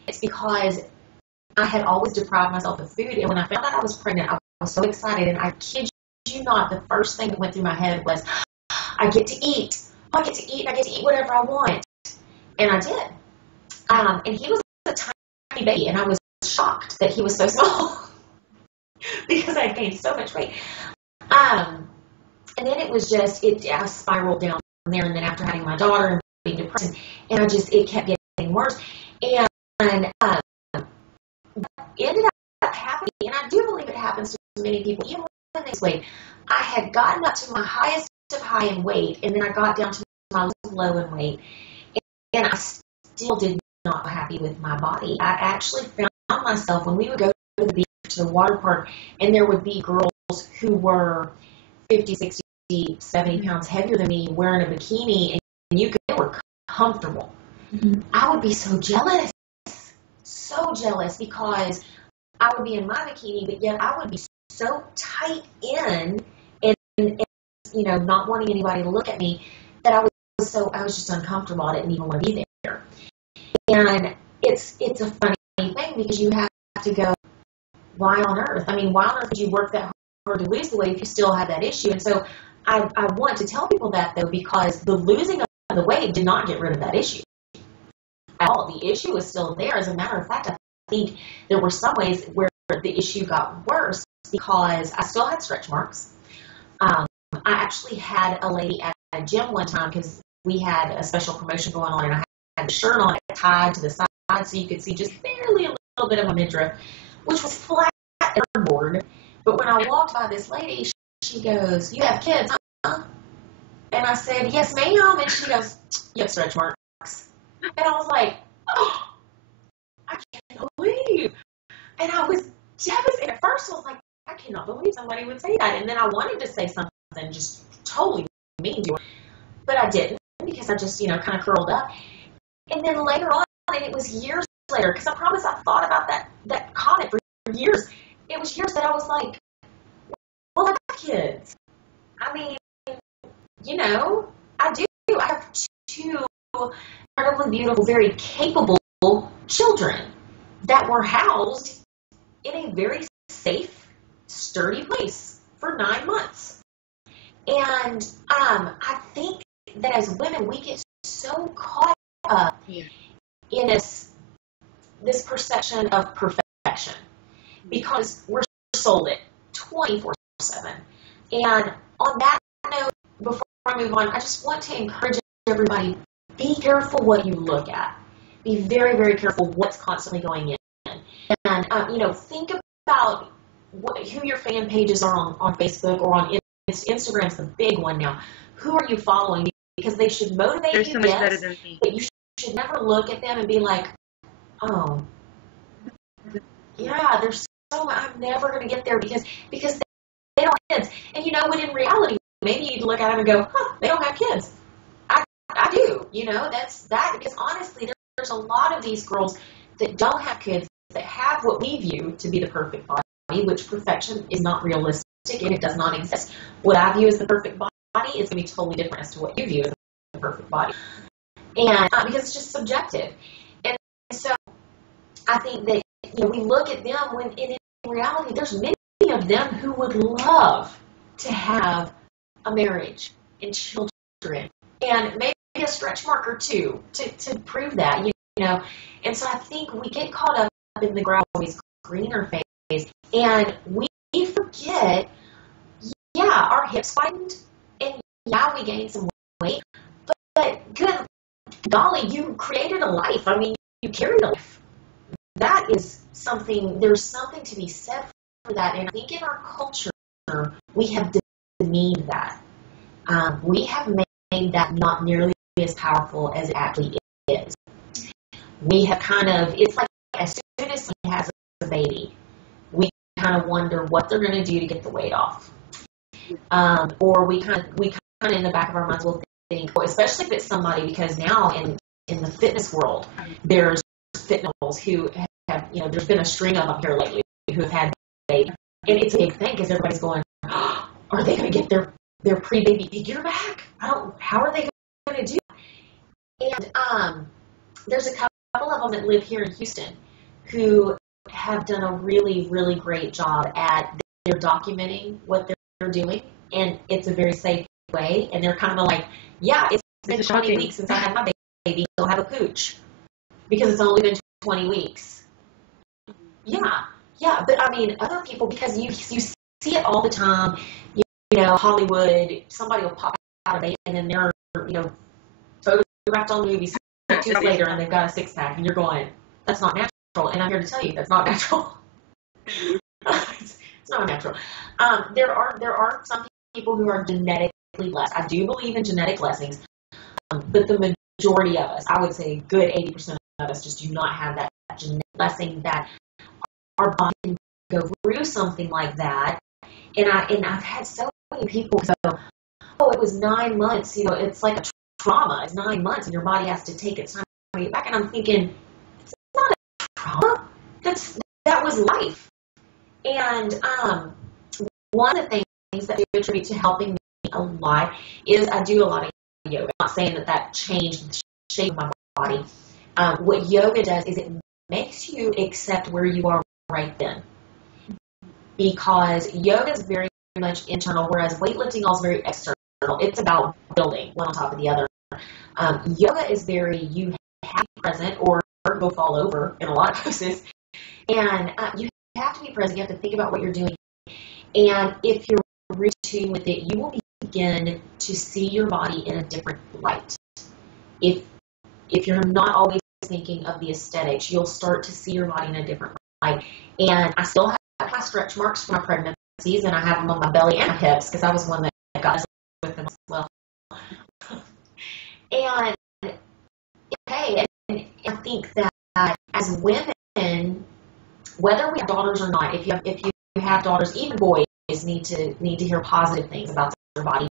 It's because I had always deprived myself of food. And when I found out I was pregnant, I was so excited. And I kid you not, the first thing that went through my head was, I get to eat. I get to eat whatever I want. And I did. And he was a tiny baby. And I was shocked that he was so small. Because I gained so much weight. And then it was just, I spiraled down from there. And then after having my daughter and being depressed, and it kept getting worse. And ended up happening, and I do believe it happens to many people, even when they lose weight. I had gotten up to my highest of high in weight, and then I got down to my low in weight. And I still did not be happy with my body. I actually found myself, when we would go to the beach, to the water park, and there would be girls who were 50, 60, 70 pounds heavier than me wearing a bikini, and they were comfortable. Mm-hmm. I would be so jealous because I would be in my bikini, but yet I would be so tight in and not wanting anybody to look at me that I was just uncomfortable. I didn't even want to be there. And it's a funny thing because you have to go, why on earth? I mean, why on earth would you work that hard to lose the weight if you still have that issue? And so I want to tell people that, though, because the losing of the weight did not get rid of that issue at all. The issue is still there. As a matter of fact, I think there were some ways where the issue got worse because I still had stretch marks. I actually had a lady at a gym one time because we had a special promotion going on, and I had the shirt on it tied to the side so you could see just barely a little bit of a midriff. which was flat board. But when I walked by this lady, she goes, "You have kids, huh?" And I said, "Yes, ma'am." And she goes, "You have stretch marks." And I was like, "Oh, I can't believe." And I was devastated. At first, I was like, I cannot believe somebody would say that. And then I wanted to say something just totally mean to her. But I didn't, because I just, kind of curled up. And then later on, and it was years later, because I promise I thought about that comment for years. It was years that I was like, well, I have kids. I mean, I do. I have two incredibly beautiful, very capable children that were housed in a very safe, sturdy place for 9 months. And I think that as women, we get so caught up in this perception of perfection, because we're sold it 24/7. And on that note, before I move on, I just want to encourage everybody, be careful what you look at. Be very, very careful what's constantly going in. And, think about who your fan pages are on Facebook or on Instagram's the big one now. Who are you following? Because they should motivate you, so much better than me. But you should never look at them and be like, oh, yeah, there's so much, I'm never going to get there because they don't have kids. And when in reality, maybe you'd look at them and go, they don't have kids. I do, that's that, because honestly, there's a lot of these girls that don't have kids, that have what we view to be the perfect body, which perfection is not realistic and it does not exist. What I view as the perfect body is going to be totally different as to what you view as the perfect body. And because it's just subjective. And so I think that, we look at them when in reality, there's many of them who would love to have a marriage and children and maybe a stretch mark or two to prove that, And so I think we get caught up in the grass greener phase, and we forget, our hips widened, and we gained some weight, but good golly, you created a life. I mean, you carried a life. That is something, there's something to be said for that, and I think in our culture, we have demeaned that. We have made that not nearly as powerful as it actually is. We have it's like as soon as someone has a baby, we kind of wonder what they're going to do to get the weight off. Or we kind of in the back of our minds will think, especially if it's somebody, because now in the fitness world, there's fitness who have, there's been a string of them here lately who have had babies. And it's a big thing because everybody's going, are they going to get their pre-baby figure back? How are they going to do it? And there's a couple of them that live here in Houston who have done a really, really great job at they're documenting what they're doing, and it's a very safe way. And they're kind of like, it's been 20 weeks since I had my baby, so I'll have a pooch because it's only been 20 weeks. Yeah, but I mean, other people, because you see it all the time, Hollywood, somebody will pop out of it, and then they're, photographed on movies 2 years later, and they've got a six-pack, and you're going, that's not natural, and I'm here to tell you that's not natural. It's not natural. There are some people who are genetically blessed. I do believe in genetic blessings, but the majority of us, I would say a good 80% of us, just do not have that genetic blessing that our body can go through something like that. And I've had so many people go, oh, it was 9 months. It's like a trauma. It's 9 months, and your body has to take its time to get back. And I'm thinking, it's not a trauma. That was life. And one of the things that I attribute to helping me a lot is I do a lot of yoga. I'm not saying that changed the shape of my body. What yoga does is it makes you accept where you are right then. Because yoga is very much internal, whereas weightlifting is very external. It's about building one on top of the other. Yoga is very, you have to be present or go fall over in a lot of cases. And you have to be present. You have to think about what you're doing. And if you're routine with it, you will begin to see your body in a different light. If you're not always thinking of the aesthetics, you'll start to see your body in a different And I still have my stretch marks from my pregnancies, and I have them on my belly and my hips because I was one that got with them as well. And okay, and I think that as women, whether we have daughters or not, if you have daughters, even boys need to hear positive things about their body.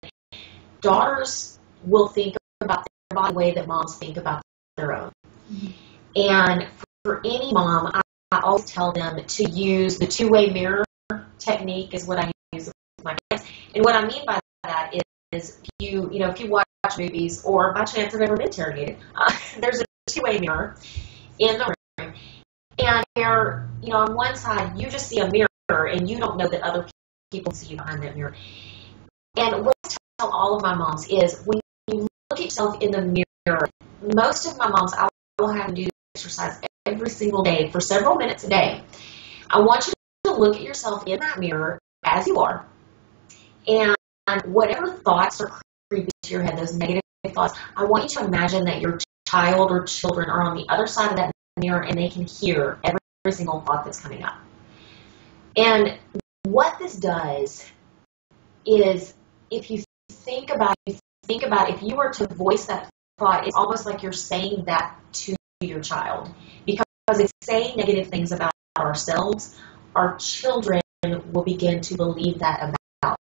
Daughters will think about their body the way that moms think about their own. Mm-hmm. And for any mom, I always tell them to use the two-way mirror technique is what I use with my kids. And what I mean by that is if you watch movies, or by chance have ever been interrogated, there's a two-way mirror in the room. And there, on one side, you just see a mirror, and you don't know that other people see you behind that mirror. And what I tell all of my moms is, when you look at yourself in the mirror, most of my moms, I will have to do exercise every single day for several minutes a day. I want you to look at yourself in that mirror as you are, and whatever thoughts are creeping into your head, those negative thoughts, I want you to imagine that your child or children are on the other side of that mirror, and they can hear every single thought that's coming up. And what this does is, if you think about if you were to voice that thought, it's almost like you're saying that to your child, because if saying negative things about ourselves, our children will begin to believe that about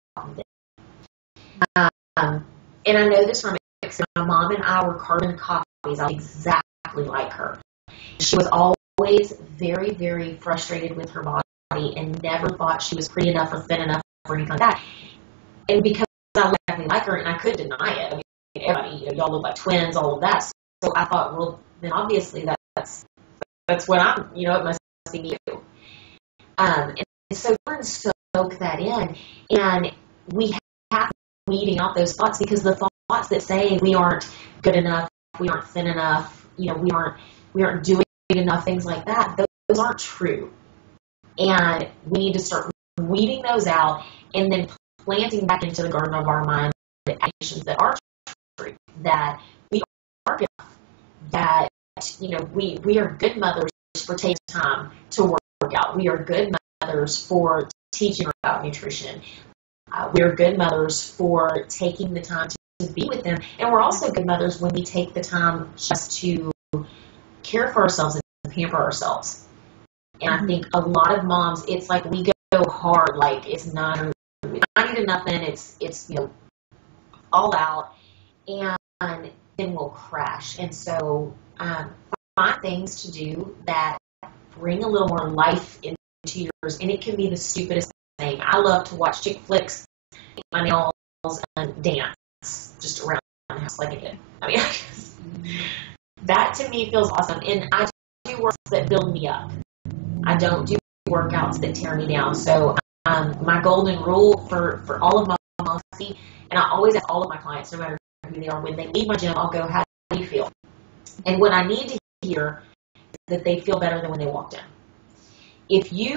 them. And I know this from experience. My mom and I were carbon copies. I was exactly like her. She was always very, very frustrated with her body and never thought she was pretty enough or thin enough or anything like that. And because I looked exactly like her, and I couldn't deny it. I mean, everybody, y'all look like twins, all of that. So I thought, well, then obviously that's what I'm, it must be me too. And so learn to soak that in, and we have to be weeding out those thoughts, because the thoughts that say we aren't good enough, we aren't thin enough, we aren't doing enough, things like that, those aren't true. And we need to start weeding those out, and then planting back into the garden of our mind the actions that are true, that we are good enough, that we are good mothers for taking time to work out. We are good mothers for teaching about nutrition. We are good mothers for taking the time to be with them. And we're also good mothers when we take the time just to care for ourselves and pamper ourselves. And I think a lot of moms, it's like we go hard, like it's not to nothing, it's all out, and then we'll crash. And so find things to do that bring a little more life into yours, and it can be the stupidest thing. I love to watch chick flicks, my nails, and dance just around the house like I did. I mean, that to me feels awesome. And I do workouts that build me up. I don't do workouts that tear me down. So my golden rule for all of my moms, and I always ask all of my clients, no matter who they are, when they leave my gym, I'll go, how do you feel? And what I need to hear is that they feel better than when they walked in. If you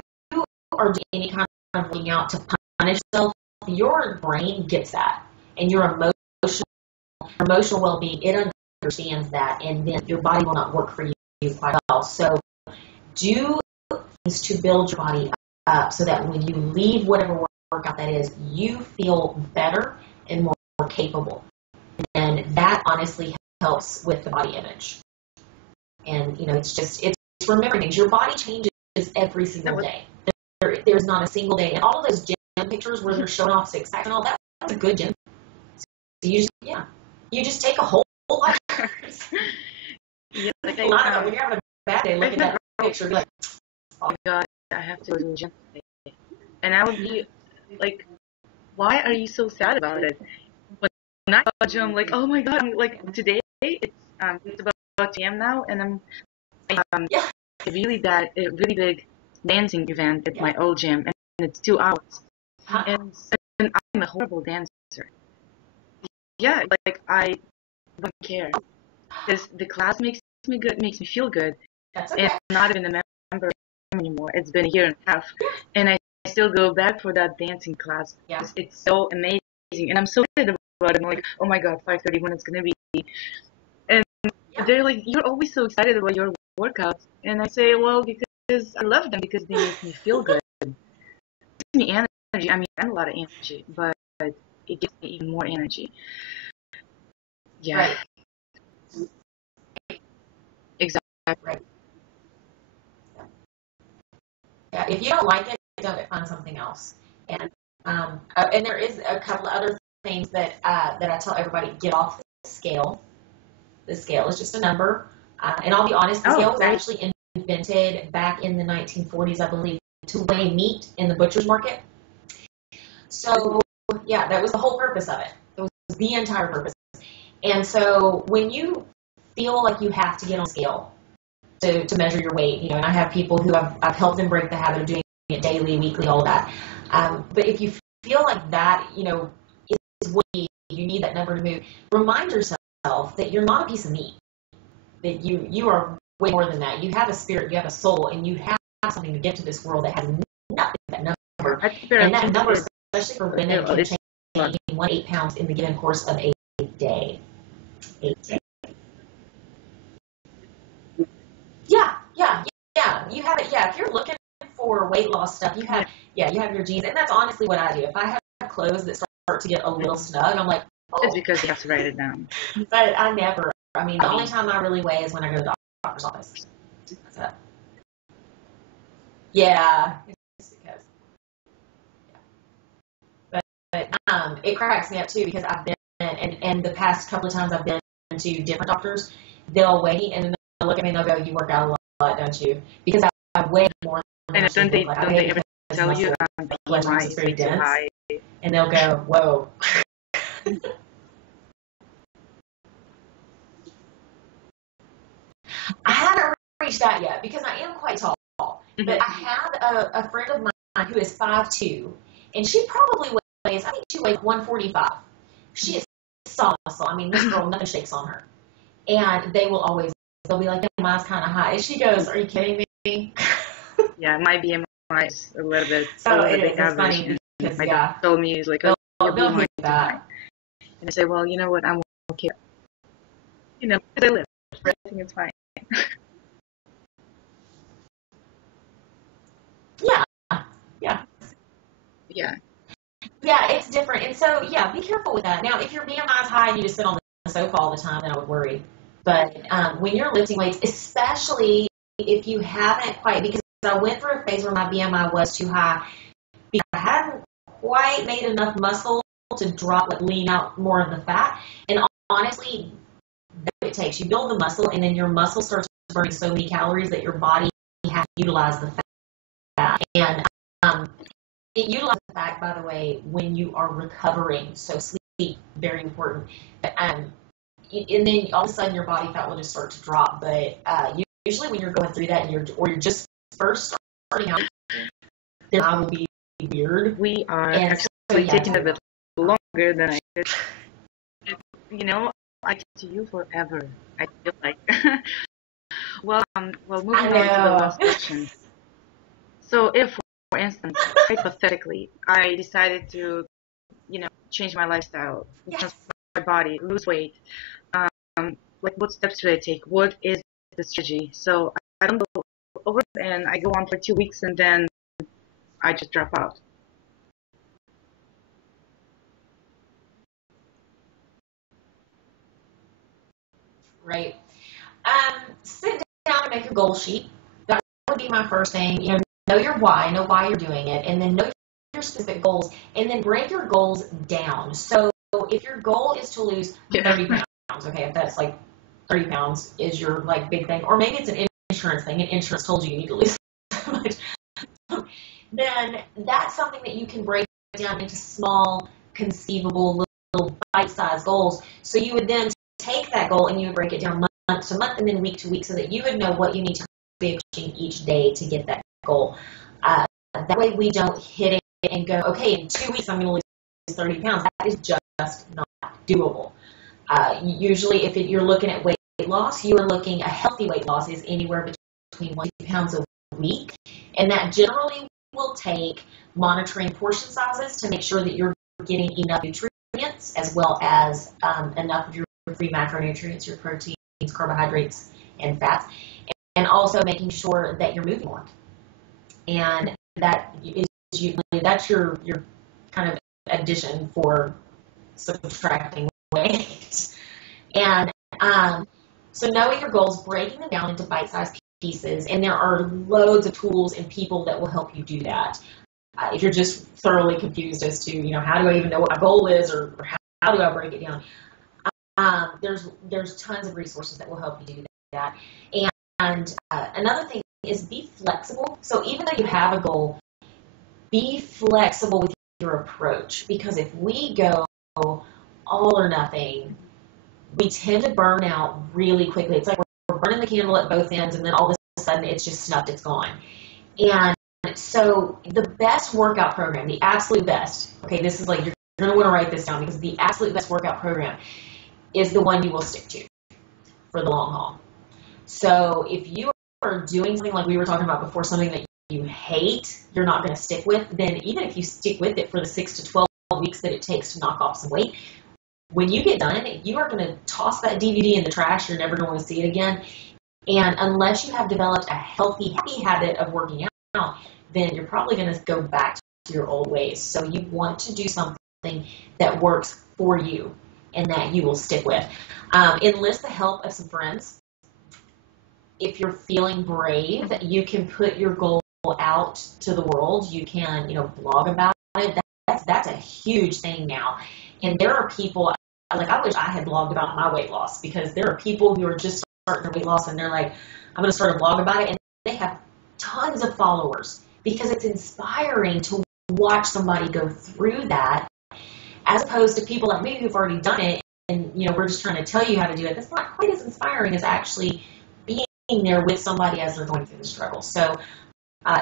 are doing any kind of working out to punish yourself, your brain gets that, and your emotional well-being, it understands that, and then your body will not work for you quite well. So do things to build your body up so that when you leave whatever workout that is, you feel better and more capable. And that honestly helps with the body image. And it's remembering things. Your body changes every single day. There's not a single day. And all of those gym pictures where they're showing off six pack and all that, that's a good gym. So you just take a whole lot. Yeah, like when you're having a bad day, look at that picture, be like, oh my God, I have to go to the gym today. And I would be like, why are you so sad about it? When I go to the gym, I'm like, oh my God, like today it's about 2 p.m. now, and I'm a really big dancing event at my old gym, and it's 2 hours. And I'm a horrible dancer. Yeah, like I don't care, because the class makes me good, makes me feel good. That's okay. And I'm not even a member anymore. It's been a year and a half, and I still go back for that dancing class. Yeah. It's so amazing, and I'm so excited about it. I'm like, oh my God, 5:30 when it's gonna be. And they're like, you're always so excited about your workouts, and I say, well, because I love them because they make me feel good. It gives me energy. I mean, I have a lot of energy, but it gives me even more energy. Yeah, Right. exactly. Right. Yeah. If you don't like it, don't find something else. And there is a couple of other things that I tell everybody: get off the scale. The scale is just a number. And I'll be honest, the scale was actually invented back in the 1940s, I believe, to weigh meat in the butcher's market. So, yeah, that was the whole purpose of it. It was the entire purpose. And so when you feel like you have to get on scale to measure your weight, and I have people who I've helped them break the habit of doing it daily, weekly, all that. But if you feel like that, is what you need that number to move, remind yourself that you're not a piece of meat, that you are way more than that. You have a spirit, you have a soul, and you have something to give to this world that has nothing that number. And that number, especially for women, can change 8 pounds in the given course of a day. Yeah. You have it. Yeah, if you're looking for weight loss stuff, you have your jeans, and that's honestly what I do. If I have clothes that start to get a little snug, I'm like, oh. It's because you have to write it down. But I never. I mean, the only time I really weigh is when I go to the doctor's office. That's it. Yeah. It's because. Yeah. But it cracks me up too because I've been and the past couple of times I've been to different doctors, they'll weigh and then they'll look at me and they'll go, "You work out a lot, don't you?" Because I weigh more. And don't they ever tell you BMI is very dense? High. And they'll go, "Whoa." I haven't reached that yet because I am quite tall. But I have a friend of mine who is 5'2", and she probably weighs, I think she weighs 145. She is solid muscle. I mean, this girl, nothing shakes on her. And they'll be like, BMI's kind of high. And she goes, "Are you kidding me?" Yeah, my BMI is a little bit it's funny because, my dad told me, he's like, "Oh, they'll hear that." And I say, "Well, you know what, I'm okay. Because I live. I think it's fine." Yeah, it's different. And so, be careful with that. Now, if your BMI is high and you just sit on the sofa all the time, then I would worry. But when you're lifting weights, especially if you haven't quite, because I went through a phase where my BMI was too high, because I hadn't quite made enough muscle to lean out more of the fat. And honestly, that's what it takes. You build the muscle, and then your muscle starts burning so many calories that your body has to utilize the fat. And it utilizes the fat, by the way, when you are recovering. So sleep, very important. And then all of a sudden your body fat will just start to drop. But usually when you're going through that, or you're just first starting out, their body will be weird. We are actually taking a bit longer than I could. I talk to you forever. I feel like. Well, moving on to the last question. So, if, for instance, hypothetically, I decided to, change my lifestyle, change my body, lose weight, what steps should I take? What is the strategy? So I don't go over and I go on for 2 weeks and then I just drop out. Right. Sit down and make a goal sheet. That would be my first thing. Know your why, know why you're doing it, and then know your specific goals, and then break your goals down. So if your goal is to lose 30 pounds, okay, if that's like 30 pounds is your big thing, or maybe it's an insurance thing, and insurance told you need to lose so much, then that's something that you can break down into small, conceivable, little bite-sized goals. So you would then take that goal and you would break it down month to month and then week to week so that you would know what you need to be achieving each day to get that goal. That way we don't hit it and go, okay, in 2 weeks I'm going to lose 30 pounds. That is just not doable. Usually if you're looking at weight loss, you are looking, a healthy weight loss is anywhere between 1 to 2 pounds a week. And that generally will take monitoring portion sizes to make sure that you're getting enough nutrients as well as enough of your free macronutrients, your proteins, carbohydrates, and fats. and also making sure that you're moving more. And that is usually, that's your kind of addition for subtracting weight. And so knowing your goals, breaking them down into bite-sized pieces, and there are loads of tools and people that will help you do that. If you're just thoroughly confused as to, how do I even know what my goal is, or how do I break it down? There's tons of resources that will help you do that. And another thing is be flexible. So even though you have a goal, be flexible with your approach, because if we go all or nothing, we tend to burn out really quickly. It's like we're burning the candle at both ends, and then all of a sudden it's just snuffed, it's gone. And so the best workout program, the absolute best, okay, this is like, you're going to want to write this down, because the absolute best workout program is the one you will stick to for the long haul. So if you are doing something like we were talking about before, something that you hate, you're not going to stick with, then even if you stick with it for the 6 to 12 weeks that it takes to knock off some weight, when you get done, you are going to toss that DVD in the trash. You're never going to see it again. And unless you have developed a healthy, happy habit of working out, then you're probably going to go back to your old ways. So you want to do something that works for you and that you will stick with. Enlist the help of some friends. If you're feeling brave, you can put your goal out to the world. You can, blog about it. That's a huge thing now. And there are people, like, I wish I had blogged about my weight loss, because there are people who are just starting their weight loss and they're like, I'm going to start a blog about it. And they have tons of followers, because it's inspiring to watch somebody go through that, as opposed to people like me who've already done it. And, we're just trying to tell you how to do it. That's not quite as inspiring as actually being there with somebody as they're going through the struggle. So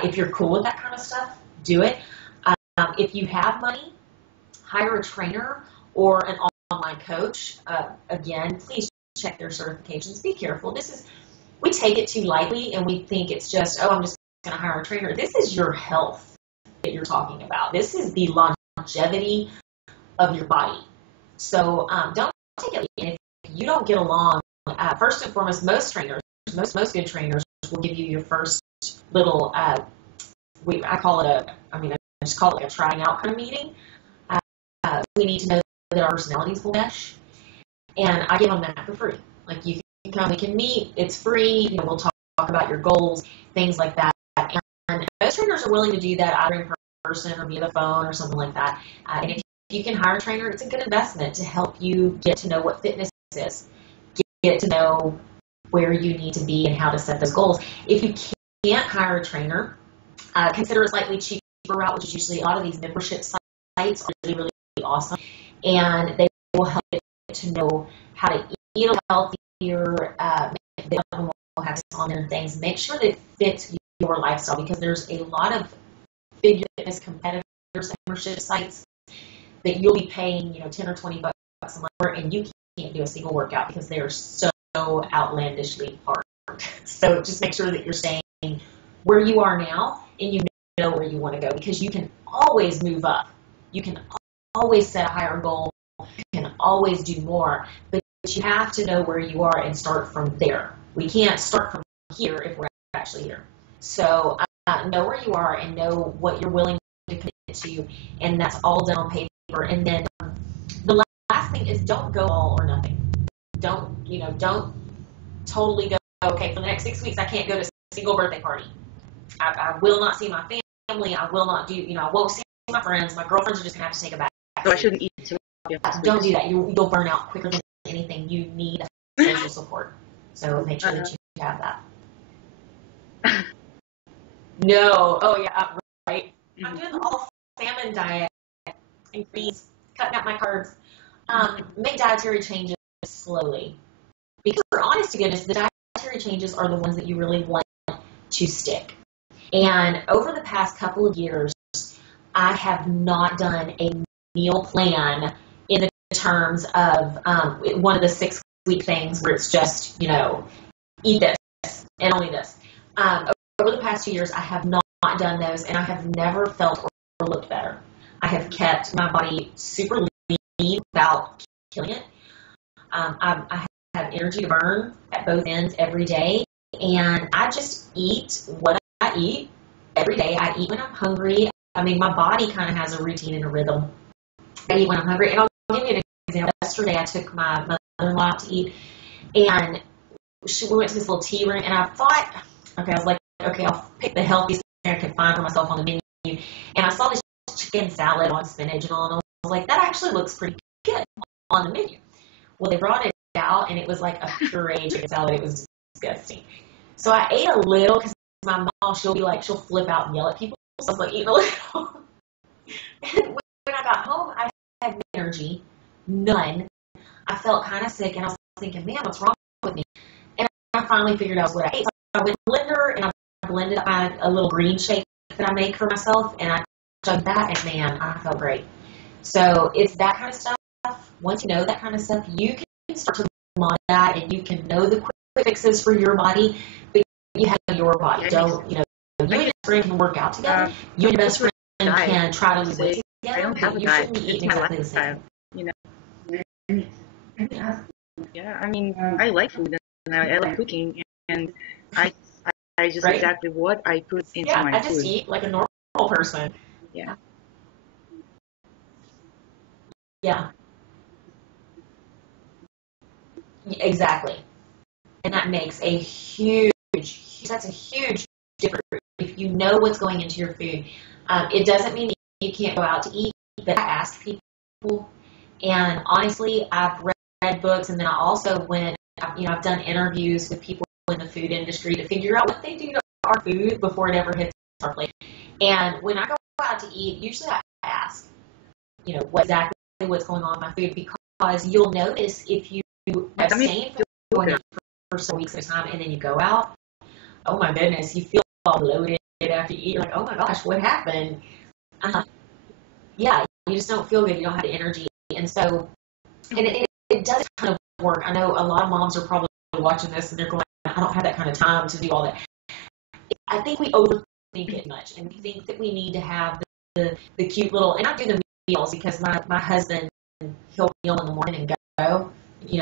if you're cool with that kind of stuff, do it. If you have money, hire a trainer or an online coach. Again, please check their certifications. Be careful. We take it too lightly, and we think it's just, I'm just going to hire a trainer. This is your health that you're talking about. This is the longevity of your body. So don't take it. And if you don't get along, first and foremost, most trainers, most good trainers will give you your first little, I just call it like a trying out kind of meeting. We need to know that our personalities will mesh, and I give them that for free. Like, you can come, we can meet, it's free, we'll talk about your goals, things like that. And most trainers are willing to do that either in person or via the phone or something like that. And if you can hire a trainer, it's a good investment to help you get to know what fitness is, get to know where you need to be and how to set those goals. If you can't hire a trainer, consider a slightly cheaper route, which is usually a lot of these membership sites are really, really awesome, and they will help you to know how to eat healthier. They will have on their things. Make sure that it fits your lifestyle, because there's a lot of big fitness competitors membership sites that you'll be paying, $10 or $20 a month for, and you can't do a single workout because they are so outlandishly hard. So just make sure that you're staying where you are now, and you know where you want to go, because you can always move up. You can always set a higher goal. You can always do more, but you have to know where you are and start from there. We can't start from here if we're actually here. So know where you are and know what you're willing to commit to, and that's all done on paper. And then the last thing is, don't go all or nothing. Don't totally go, okay, for the next 6 weeks I can't go to a single birthday party. I will not see my family. I will not do, I won't see my friends. My girlfriends are just going to have to take a back. So I shouldn't eat too much. Don't do that. You'll burn out quicker than anything. You need social support. So make sure that you have that. No. Oh, yeah, right. Mm-hmm. I'm doing the all salmon diet and greens, cutting out my carbs. Make dietary changes slowly. Because for honest to goodness, the dietary changes are the ones that you really want to stick. And over the past couple of years, I have not done a meal plan in the terms of one of the 6-week things where it's just, eat this and only this. Over the past 2 years, I have not done those, and I have never felt or looked better. I have kept my body super lean without killing it. I have energy to burn at both ends every day, and I just eat what I eat every day. I eat when I'm hungry. I mean, my body kind of has a routine and a rhythm. I eat when I'm hungry. And I'll give you an example. Yesterday, I took my mother-in-law out to eat, and we went to this little tea room, and I thought, okay, I was like, okay, I'll pick the healthiest thing I can find for myself on the menu. And I saw this chicken salad on spinach and all, and I was like, that actually looks pretty good on the menu. Well, they brought it out, and it was like a pureed chicken salad. It was disgusting. So I ate a little because my mom, she'll flip out and yell at people. So I was like, eating a little. And when I got home, I had no energy, none. I felt kind of sick, and I was thinking, man, what's wrong with me? And I finally figured out what I ate. So I went to the blender, and I blended a little green shake that I make for myself, and I chugged that, and man, I felt great. So it's that kind of stuff. Once you know that kind of stuff, you can start to monitor that, and you can know the quick fixes for your body, but you have your body. Don't, you and your best friend can work out together. You and your best friend can try to lose weight together. I don't have a you diet. shouldn't be It's eating my exactly the same. lifestyle. Yeah, I mean, I like food and I like cooking, and I I just exactly what I put into my food. I just eat like a normal person. Yeah. Yeah. Exactly. And that makes a that's a huge difference if you know what's going into your food. It doesn't mean you can't go out to eat, but I ask people, and honestly, I've read books, and then I also I've done interviews with people in the food industry to figure out what they do to our food before it ever hits our plate. And when I go out to eat, usually I ask, what's going on in my food, because you'll notice if you abstain from going out for some weeks at a time, and then you go out, oh my goodness, you feel all bloated after you eat. You're like, oh my gosh, what happened? Yeah, you just don't feel good. You don't have the energy. And so, and it does kind of work. I know a lot of moms are probably watching this and they're going, I don't have that kind of time to do all that. I think we overthink it much, and we think that we need to have the cute little, and I do the meals because my husband, he'll meal in the morning and go,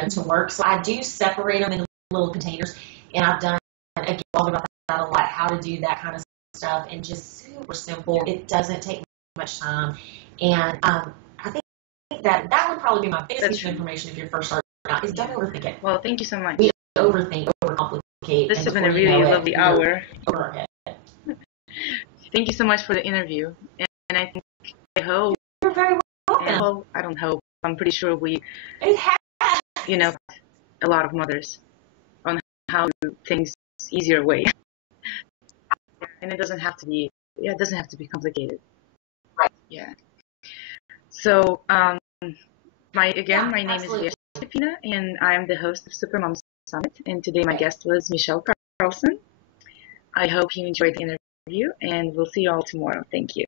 to work. So I do separate them in little containers, and I've done, again, talked about that a lot, how to do that kind of stuff, and just super simple. It doesn't take much time, and I think that would probably be my biggest piece of information if you're first starting out, is don't overthink it. Well, thank you so much. We overthink, overcomplicate. This has been a really lovely hour. Over our head. Thank you so much for the interview, and I hope. You're very welcome. I don't hope. I'm pretty sure it has. A lot of mothers on how to do things easier way. And it doesn't have to be. Yeah, it doesn't have to be complicated. Right. Yeah. So, my name is Jessica, and I'm the host of Supermom Summit. And today my guest was Michelle Carlson. I hope you enjoyed the interview, and we'll see you all tomorrow. Thank you.